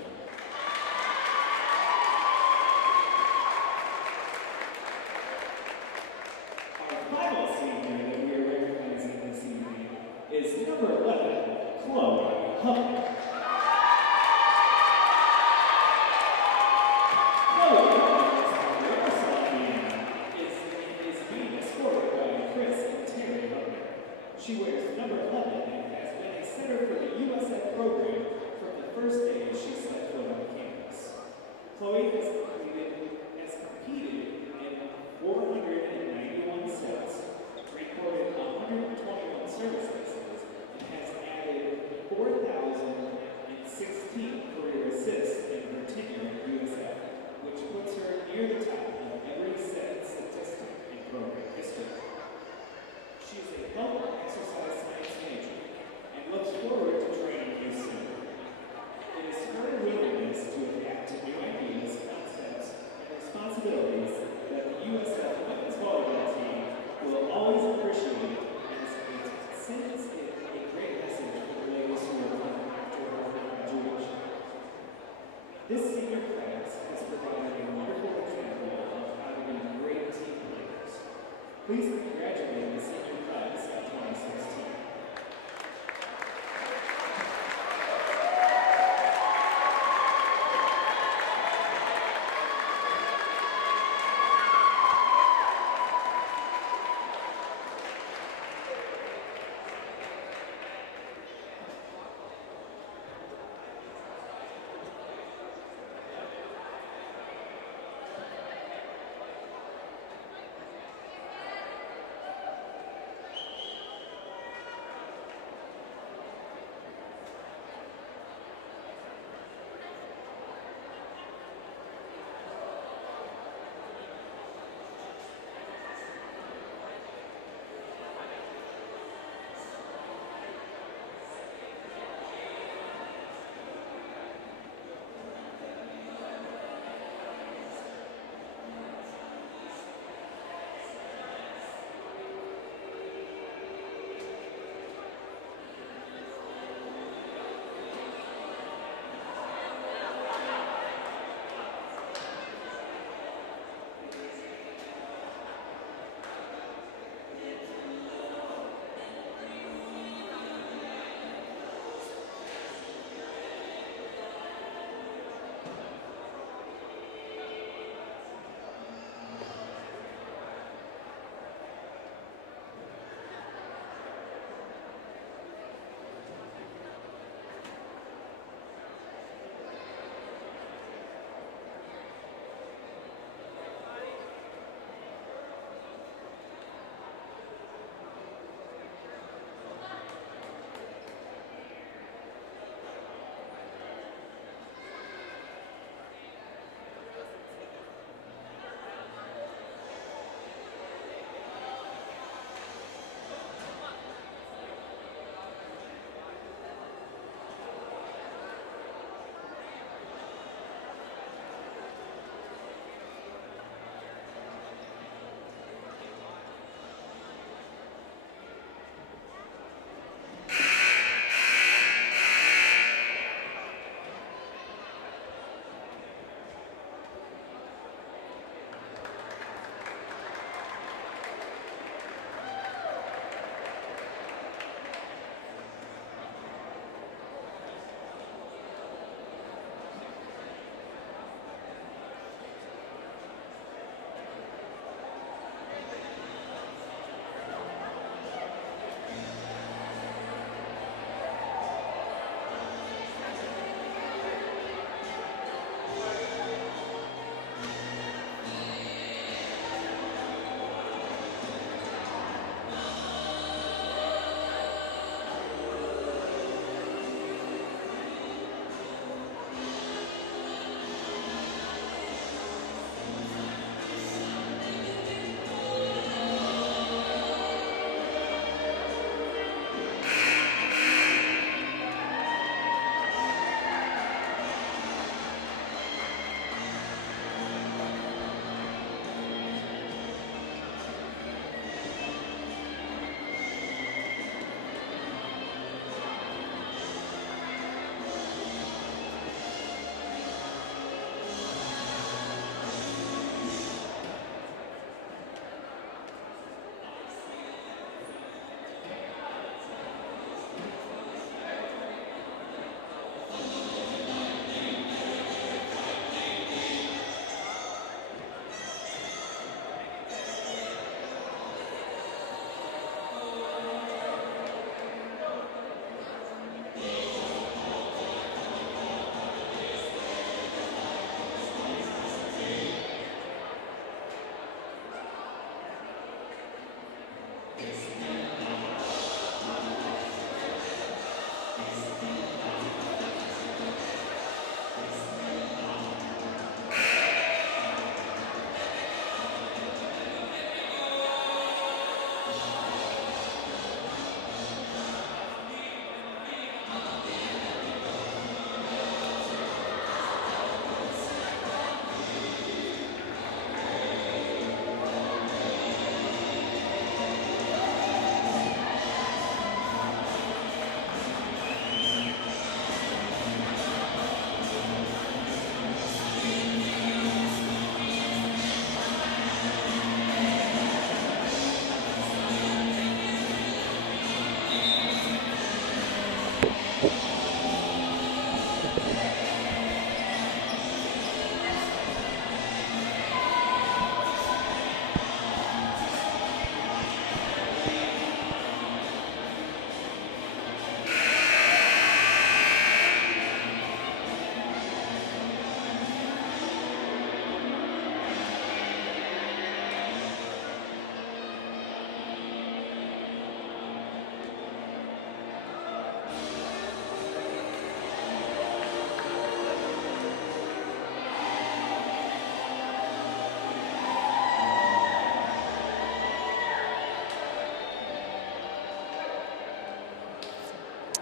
Is number 11, Chloe Hubbard. Chloe is being escorted by Chris and Terry Hubbard. She wears number 11 and has been a center for the USF program from the first day she set foot on campus. Chloe has competed in 491 sets, recorded 121 services, 4,016 career assists in her tenure at USF, which puts her near the top of every set statistic in program history. She is a health and exercise science major and looks forward to training you soon. It is her willingness to adapt to new ideas, concepts,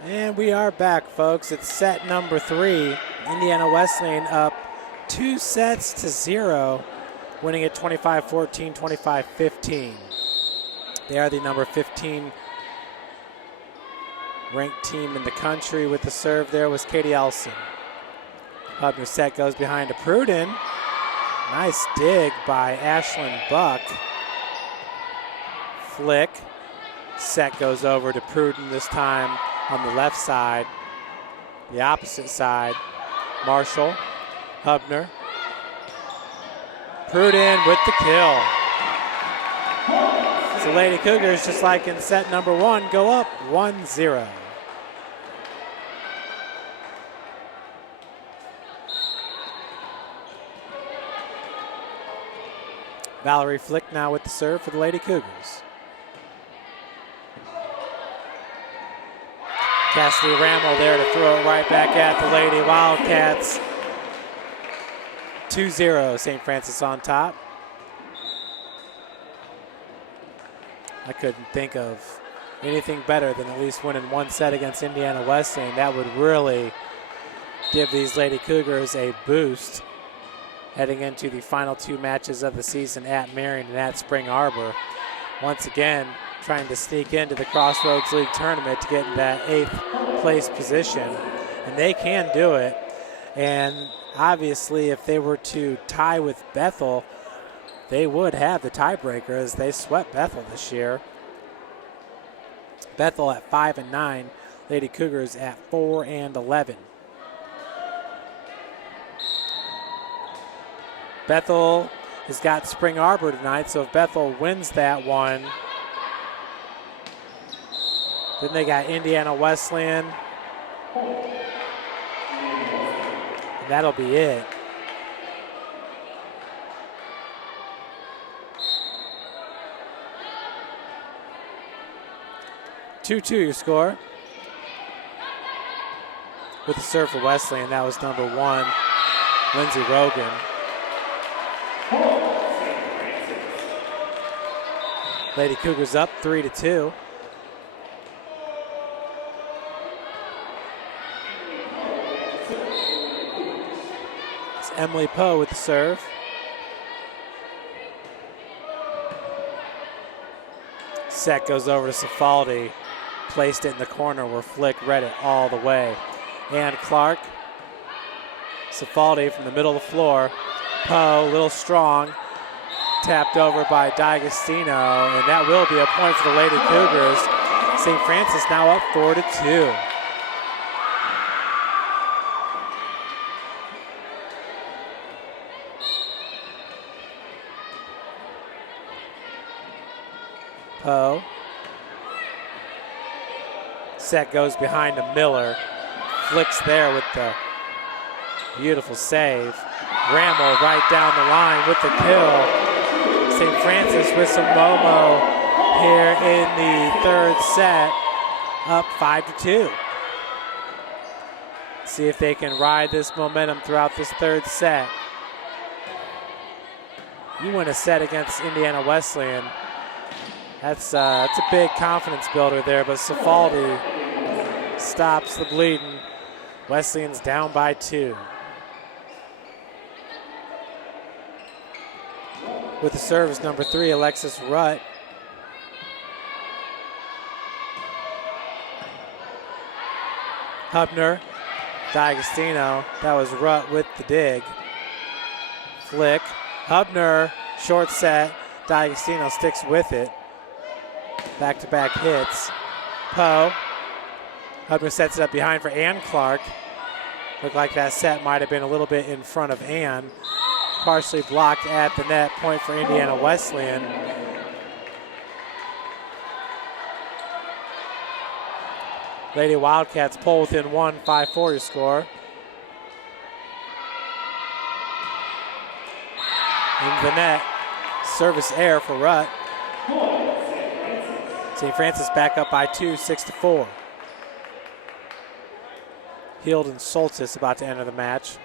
And we are back, folks. It's set number 3. Indiana Wesleyan up 2-0, winning it 25-14, 25-15. They are the number 15 ranked team in the country. With the serve there was Katie Elson. Hubner set goes behind to Pruden. Nice dig by Ashlyn Buck. Flick. Set goes over to Pruden this time on the left side. The opposite side. Marshall. Hubner. Pruden with the kill. So Lady Cougars, just like in set number 1, go up 1-0. Valerie Flick now with the serve for the Lady Cougars. Cassidy Rammel there to throw it right back at the Lady Wildcats. 2-0, St. Francis on top. I couldn't think of anything better than at least winning one set against Indiana Wesleyan. That would really give these Lady Cougars a boost heading into the final 2 matches of the season at Marion and at Spring Arbor. Once again, trying to sneak into the Crossroads League tournament to get in that 8th place position. And they can do it. And obviously, if they were to tie with Bethel, they would have the tiebreaker as they swept Bethel this year. Bethel at 5-9, Lady Cougars at 4-11. Bethel has got Spring Arbor tonight, so if Bethel wins that one, then they got Indiana Wesleyan. And that'll be it. Your score. With the serve for Wesleyan, that was number 1, Lindsay Rogan. Lady Cougars up 3-2. It's Emily Poe with the serve. Set goes over to Cifaldi. Placed it in the corner where Flick read it all the way. And Clark. Cifaldi from the middle of the floor. Poe, a little strong. Tapped over by Diagostino, and that will be a point for the Lady Cougars. St. Francis now up 4-2. Poe. Set goes behind to Miller. Flicks there with the beautiful save. Rammel right down the line with the kill. St. Francis with some Momo here in the 3rd set, up 5-2. See if they can ride this momentum throughout this 3rd set. You win a set against Indiana Wesleyan. That's a big confidence builder there, but Cifaldi stops the bleeding. Wesleyan's down by 2. With the service, number 3, Alexis Rutt. Hubner, Diagostino. That was Rutt with the dig. Flick. Hubner, short set. Diagostino sticks with it. Back-to-back hits. Poe. Hubner sets it up behind for Ann Clark. Looked like that set might have been a little bit in front of Ann. Partially blocked at the net, point for Indiana Wesleyan. Lady Wildcats pull within 1, 5-4 your score. In the net, service error for Rutt. St. Francis back up by 2, 6-4. Heald and Soltis about to enter the match.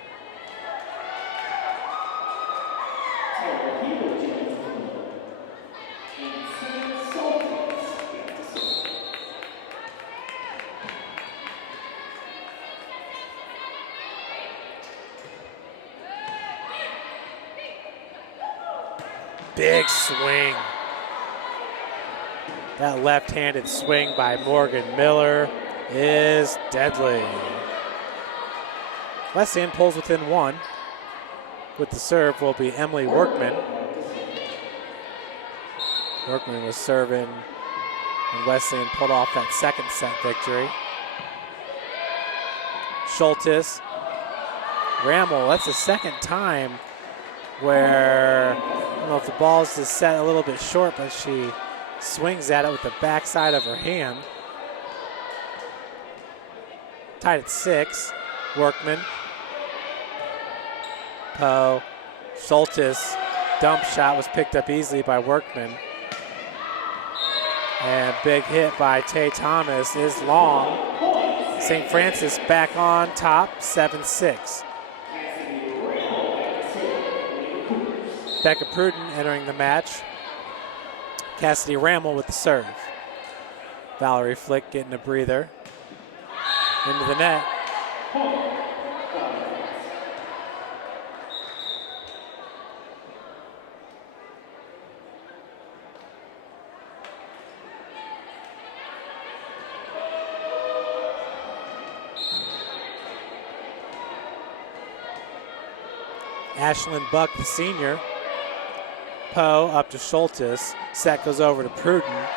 big swing. That left-handed swing by Morgan Miller is deadly. Wesleyan pulls within 1. With the serve will be Emily Workman. Workman was serving, and Wesleyan pulled off that second set victory. Schultes, Rammel, that's the second time where, I don't know if the ball's just set a little bit short, but she swings at it with the backside of her hand. Tied at 6, Workman. Poe, Schultes, dump shot was picked up easily by Workman. And big hit by Tay Thomas is long. St. Francis back on top, 7-6. Becca Pruden entering the match. Cassidy Rammel with the serve. Valerie Flick getting a breather. Into the net. Ashlyn Buck, the senior. Poe up to Schultes. Set goes over to Pruden.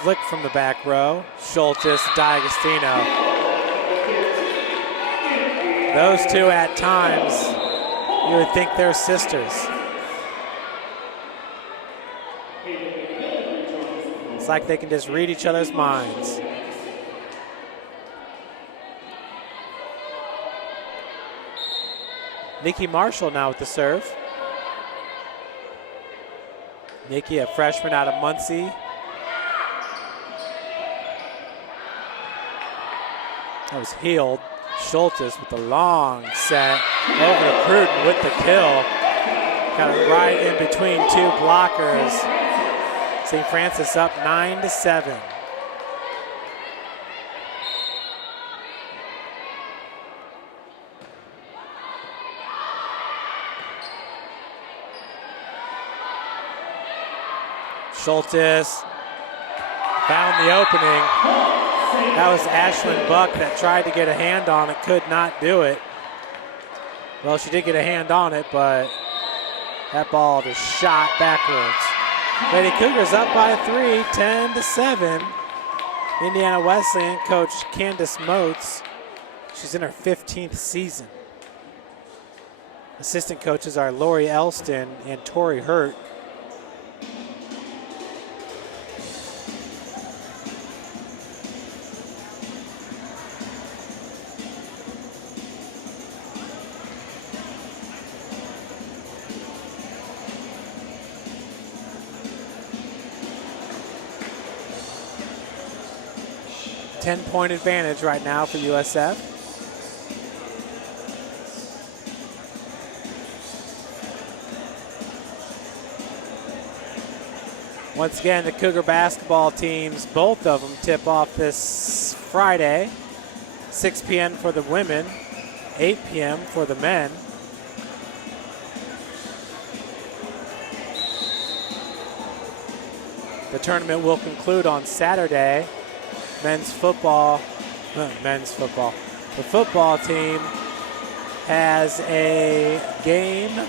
Flick from the back row. Schultes, Diagostino. Those two at times, you would think they're sisters. It's like they can just read each other's minds. Nikki Marshall now with the serve. Nikki, a freshman out of Muncie. That was healed. Schultes with the long set over to Pruden with the kill. Got it right in between 2 blockers. St. Francis up 9-7. Schultes found the opening. That was Ashlyn Buck that tried to get a hand on it, could not do it. Well, she did get a hand on it, but that ball just shot backwards. Lady Cougars up by 3, 10-7. Indiana Wesleyan coach Candace Motes. She's in her 15th season. Assistant coaches are Lori Elston and Tori Hurt. Ten-point advantage right now for USF. Once again, the Cougar basketball teams, both of them tip off this Friday. 6 p.m. for the women, 8 p.m. for the men. The tournament will conclude on Saturday. The football team has a game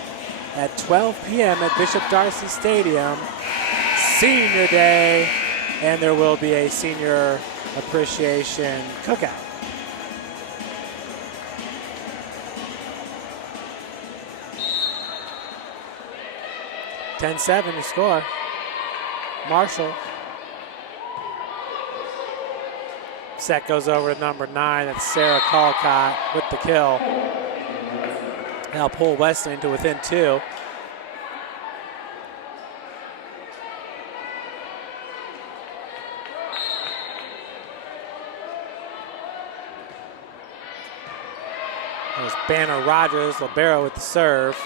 at 12 p.m. at Bishop Darcy Stadium. Senior Day, and there will be a senior appreciation cookout. (10-7) to score. Marshall. Set goes over to number 9. That's Sarah Colcott with the kill. Now pull Wesleyan to within 2. There's Banner Rogers, libero with the serve.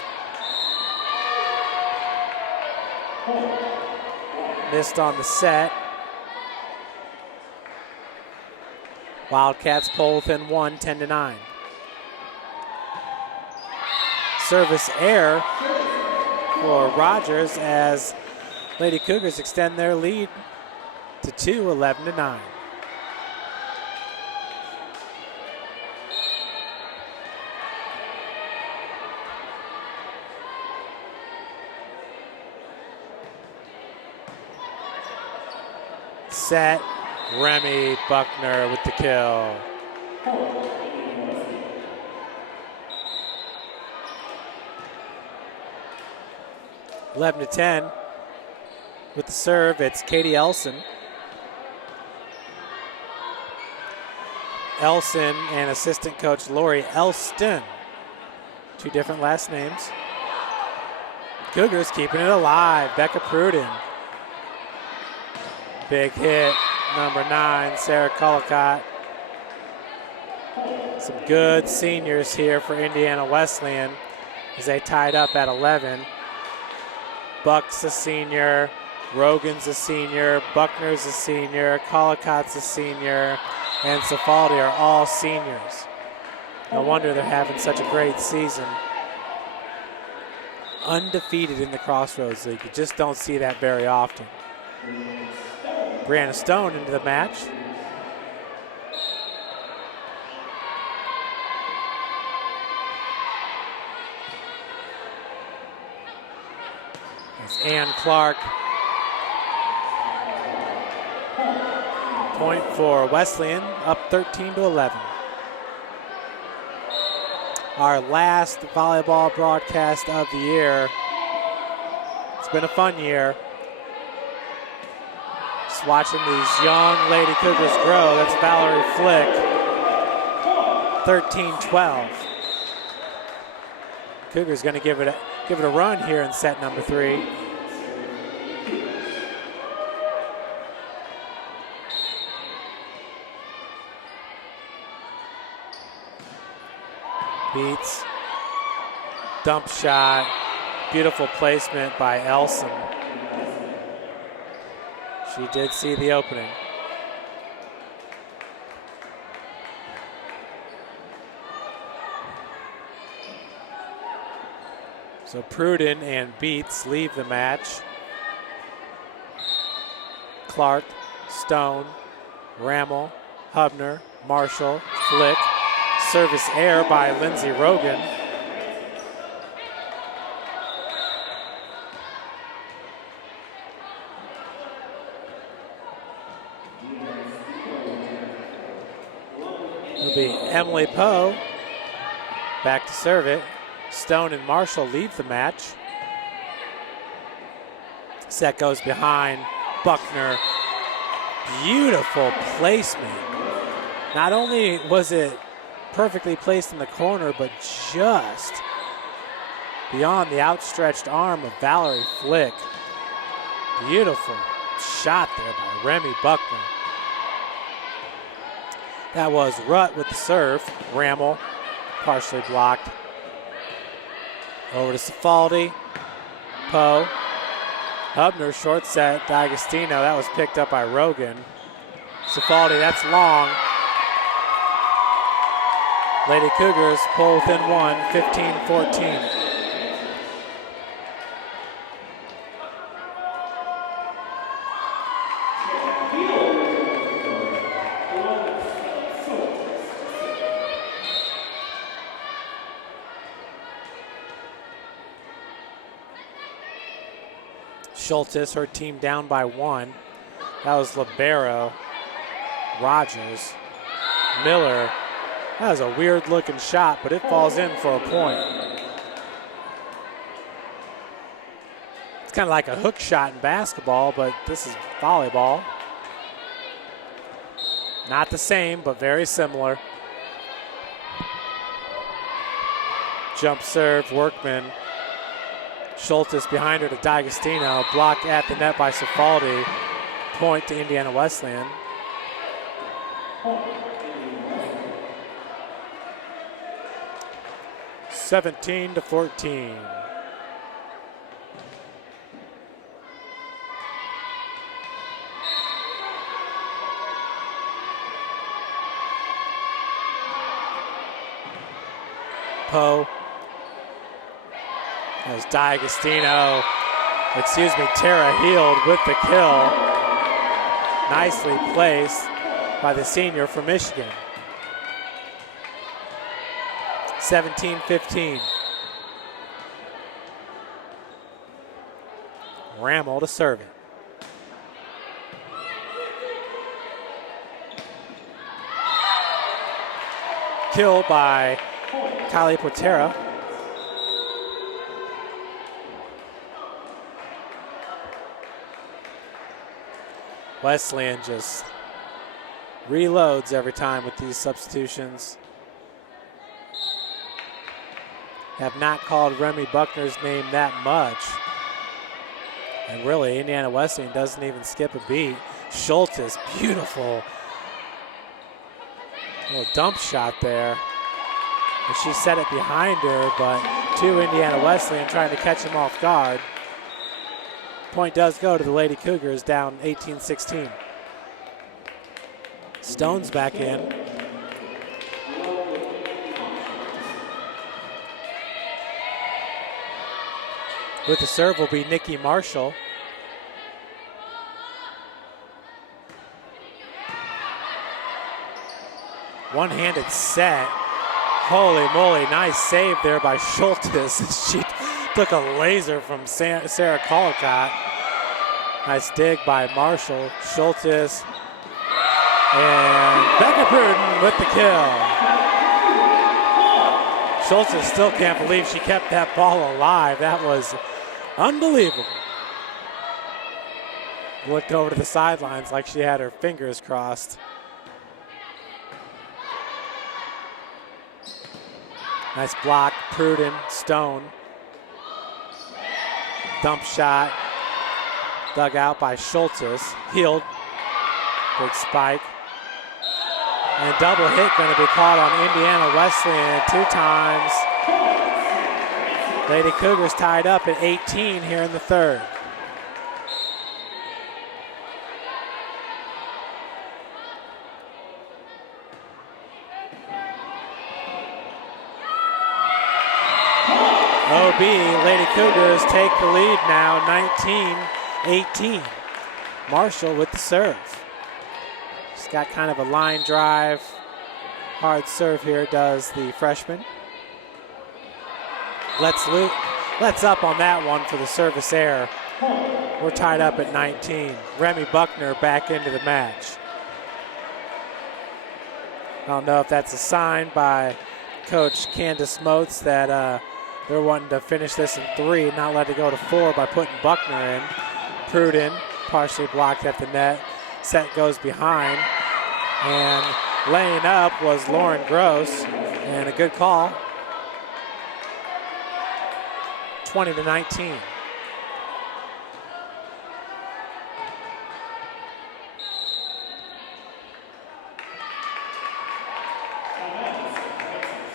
Missed on the set. Wildcats pull within 1, 10-9. service error for Rogers as Lady Cougars extend their lead to 2, 11-9. Set, Remy Buckner with the kill. Eleven to 10 with the serve. It's Katie Elson. Elson and assistant coach Lori Elston. 2 different last names. Cougars keeping it alive. Becca Pruden. Big hit, number 9, Sarah Collicott. Some good seniors here for Indiana Wesleyan as they tied up at 11. Buck's a senior, Rogan's a senior, Buckner's a senior, Collicott's a senior, and Cifaldi are all seniors. No wonder they're having such a great season. Undefeated in the Crossroads League. You just don't see that very often. Brianna Stone into the match. It's Ann Clark. Point for Wesleyan, up 13-11. Our last volleyball broadcast of the year. It's been a fun year. Just watching these young Lady Cougars grow. That's Valerie Flick, 13-12. Cougars going to give it a run here in set number 3. Beats, dump shot, beautiful placement by Elson. She did see the opening. So Pruden and Beats leave the match. Clark, Stone, Rammel, Hubner, Marshall, Flick. Service error by Lindsay Rogan. It'll be Emily Poe back to serve it. Stone and Marshall leave the match. Set goes behind Buckner. Beautiful placement. Not only was it perfectly placed in the corner, but just beyond the outstretched arm of Valerie Flick. Beautiful shot there by Remy Buckner. That was Rutt with the serve. Rammel partially blocked. Over to Cifaldi. Poe. Hubner short set. Diagostino. That was picked up by Rogan. Cifaldi, that's long. Lady Cougars pull within 1, 15-14. Schultes, her team down by 1. That was Libero. Rogers. Miller. That was a weird looking shot, but it falls in for a point. It's kind of like a hook shot in basketball, but this is volleyball. Not the same, but very similar. Jump serve, Workman. Schultes behind her to D'Agostino. Blocked at the net by Cifaldi. Point to Indiana Wesleyan. Point. 17-14. Poe As Diagostino, Tara Heald with the kill. Nicely placed by the senior from Michigan. 17-15. Rammel to serve it. Kill by Kylie Potera. Wesleyan just reloads every time with these substitutions. Have not called Remy Buckner's name that much. And really, Indiana Wesleyan doesn't even skip a beat. Schultes, beautiful little dump shot there. And she set it behind her, but two Indiana Wesleyan trying to catch him off guard. Point does go to the Lady Cougars, down 18-16. Stone's back in. With the serve will be Nikki Marshall. One-handed set. Holy moly, nice save there by Schultes. She took a laser from Sarah Collicott. Nice dig by Marshall. Schultes and Becca Pruden with the kill. Schultes still can't believe she kept that ball alive. That was unbelievable. Looked over to the sidelines like she had her fingers crossed. Nice block, Pruden, Stone. Dump shot, dug out by Schultes. Heald, big spike. And double hit going to be caught on Indiana Wesleyan 2 times. Lady Cougars tied up at 18 here in the third. OB, Lady Cougars take the lead now, 19-18. Marshall with the serve. She's got kind of a line drive. Hard serve here does the freshman. Let's up on that one for the service error. We're tied up at 19. Remy Buckner back into the match. I don't know if that's a sign by Coach Candace Motes that they're wanting to finish this in 3, not let it go to 4 by putting Buckner in. Pruden partially blocked at the net. Set goes behind. And laying up was Lauren Gross. And a good call. 20-19.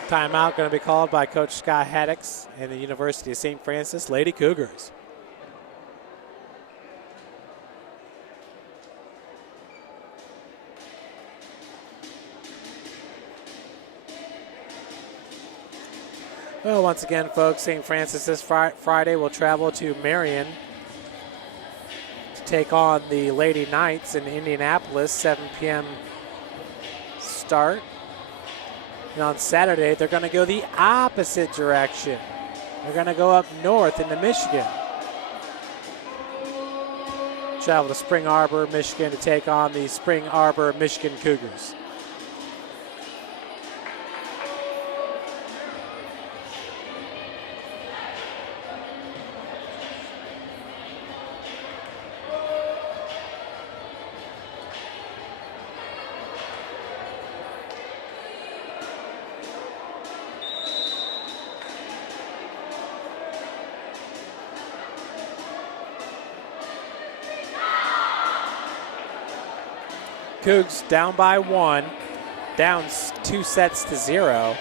Timeout going to be called by Coach Scott Haddix and the University of St. Francis Lady Cougars. Well, once again, folks, St. Francis this Friday will travel to Marion to take on the Lady Knights in Indianapolis, 7 p.m. start. And on Saturday, they're going to go the opposite direction. They're going to go up north into Michigan. Travel to Spring Arbor, Michigan to take on the Spring Arbor, Michigan Cougars. Cougs down by 1, down 2 sets to 0.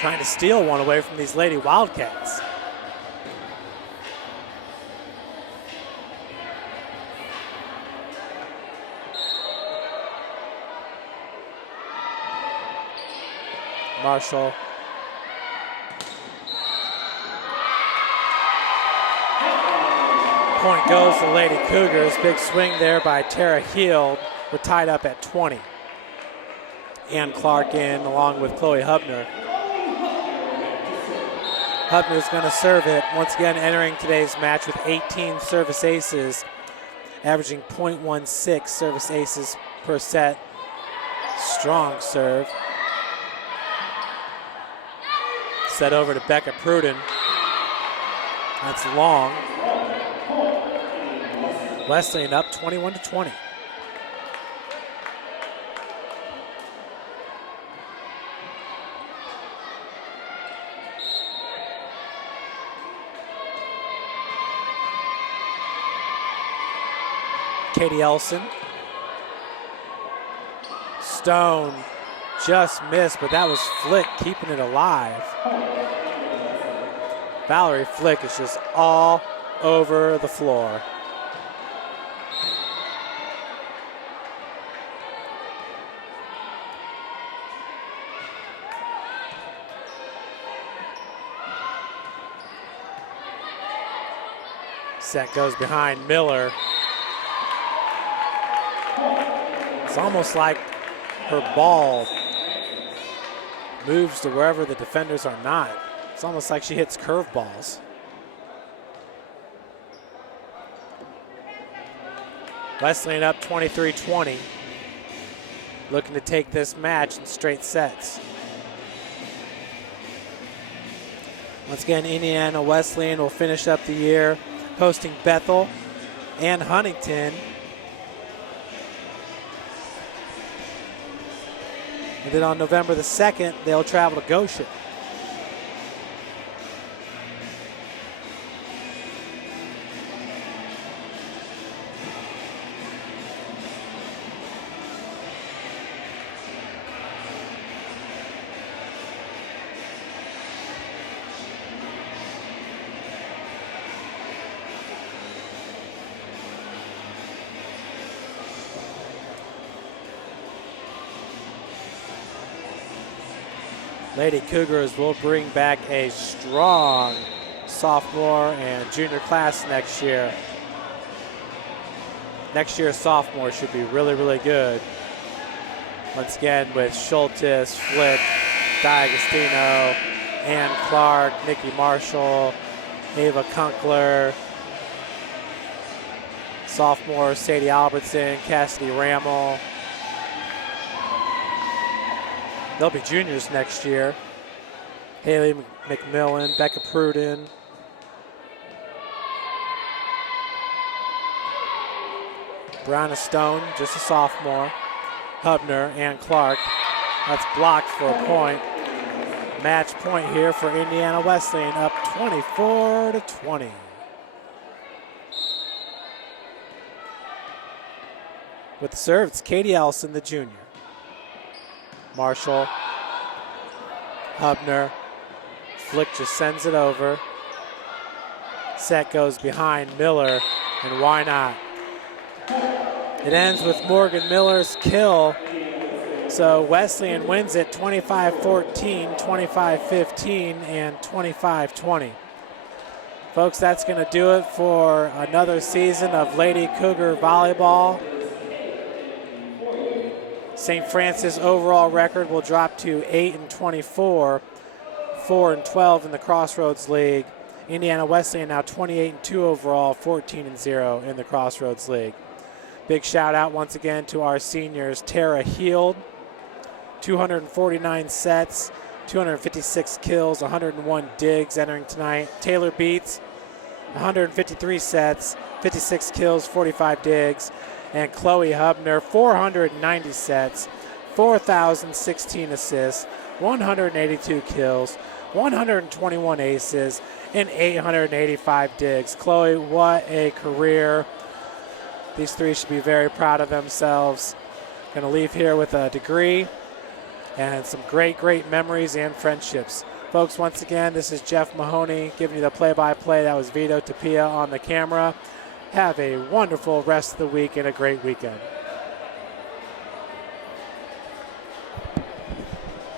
Trying to steal one away from these Lady Wildcats. Marshall Point goes to Lady Cougars. Big swing there by Tara Heald. We're tied up at 20. Ann Clark in along with Chloe Hubner. Hubner's going to serve it. Once again, entering today's match with 18 service aces, averaging .16 service aces per set. Strong serve. Set over to Becca Pruden. That's long. Wesleyan up 21-20. Katie Elson. Stone just missed, but that was Flick keeping it alive. Valerie Flick is just all over the floor. Set goes behind Miller. It's almost like her ball moves to wherever the defenders are not. It's almost like she hits curveballs. Wesleyan up 23-20. Looking to take this match in straight sets. Once again, Indiana Wesleyan will finish up the year hosting Bethel and Huntington. And then on November the 2nd, they'll travel to Goshen. Lady Cougars will bring back a strong sophomore and junior class next year. Next year's sophomore should be really, really good. Once again with Schultes, Flick, Diagostino, Ann Clark, Nikki Marshall, Ava Kunkler, sophomore Sadie Albertson, Cassidy Rammel. They'll be juniors next year. Haley McMillan, Becca Pruden. Brianna Stone, just a sophomore. Hubner and Clark. That's blocked for a point. Match point here for Indiana Wesleyan, up 24-20. With the serve, it's Katie Elson, the junior. Marshall, Hubner, Flick just sends it over. Set goes behind Miller, and why not? It ends with Morgan Miller's kill. So Wesleyan wins it 25-14, 25-15, and 25-20. Folks, that's going to do it for another season of Lady Cougar Volleyball. St. Francis overall record will drop to 8-24, 4-12 in the Crossroads League. Indiana Wesleyan now 28-2 overall, 14-0 in the Crossroads League. Big shout out once again to our seniors, Tara Heald, 249 sets, 256 kills, 101 digs entering tonight. Taylor Beats, 153 sets, 56 kills, 45 digs. And Chloe Hubner, 490 sets, 4,016 assists, 182 kills, 121 aces, and 885 digs. Chloe, what a career. These three should be very proud of themselves. Going to leave here with a degree and some great, great memories and friendships. Folks, once again, this is Jeff Mahoney giving you the play-by-play. That was Vito Tapia on the camera. Have a wonderful rest of the week and a great weekend.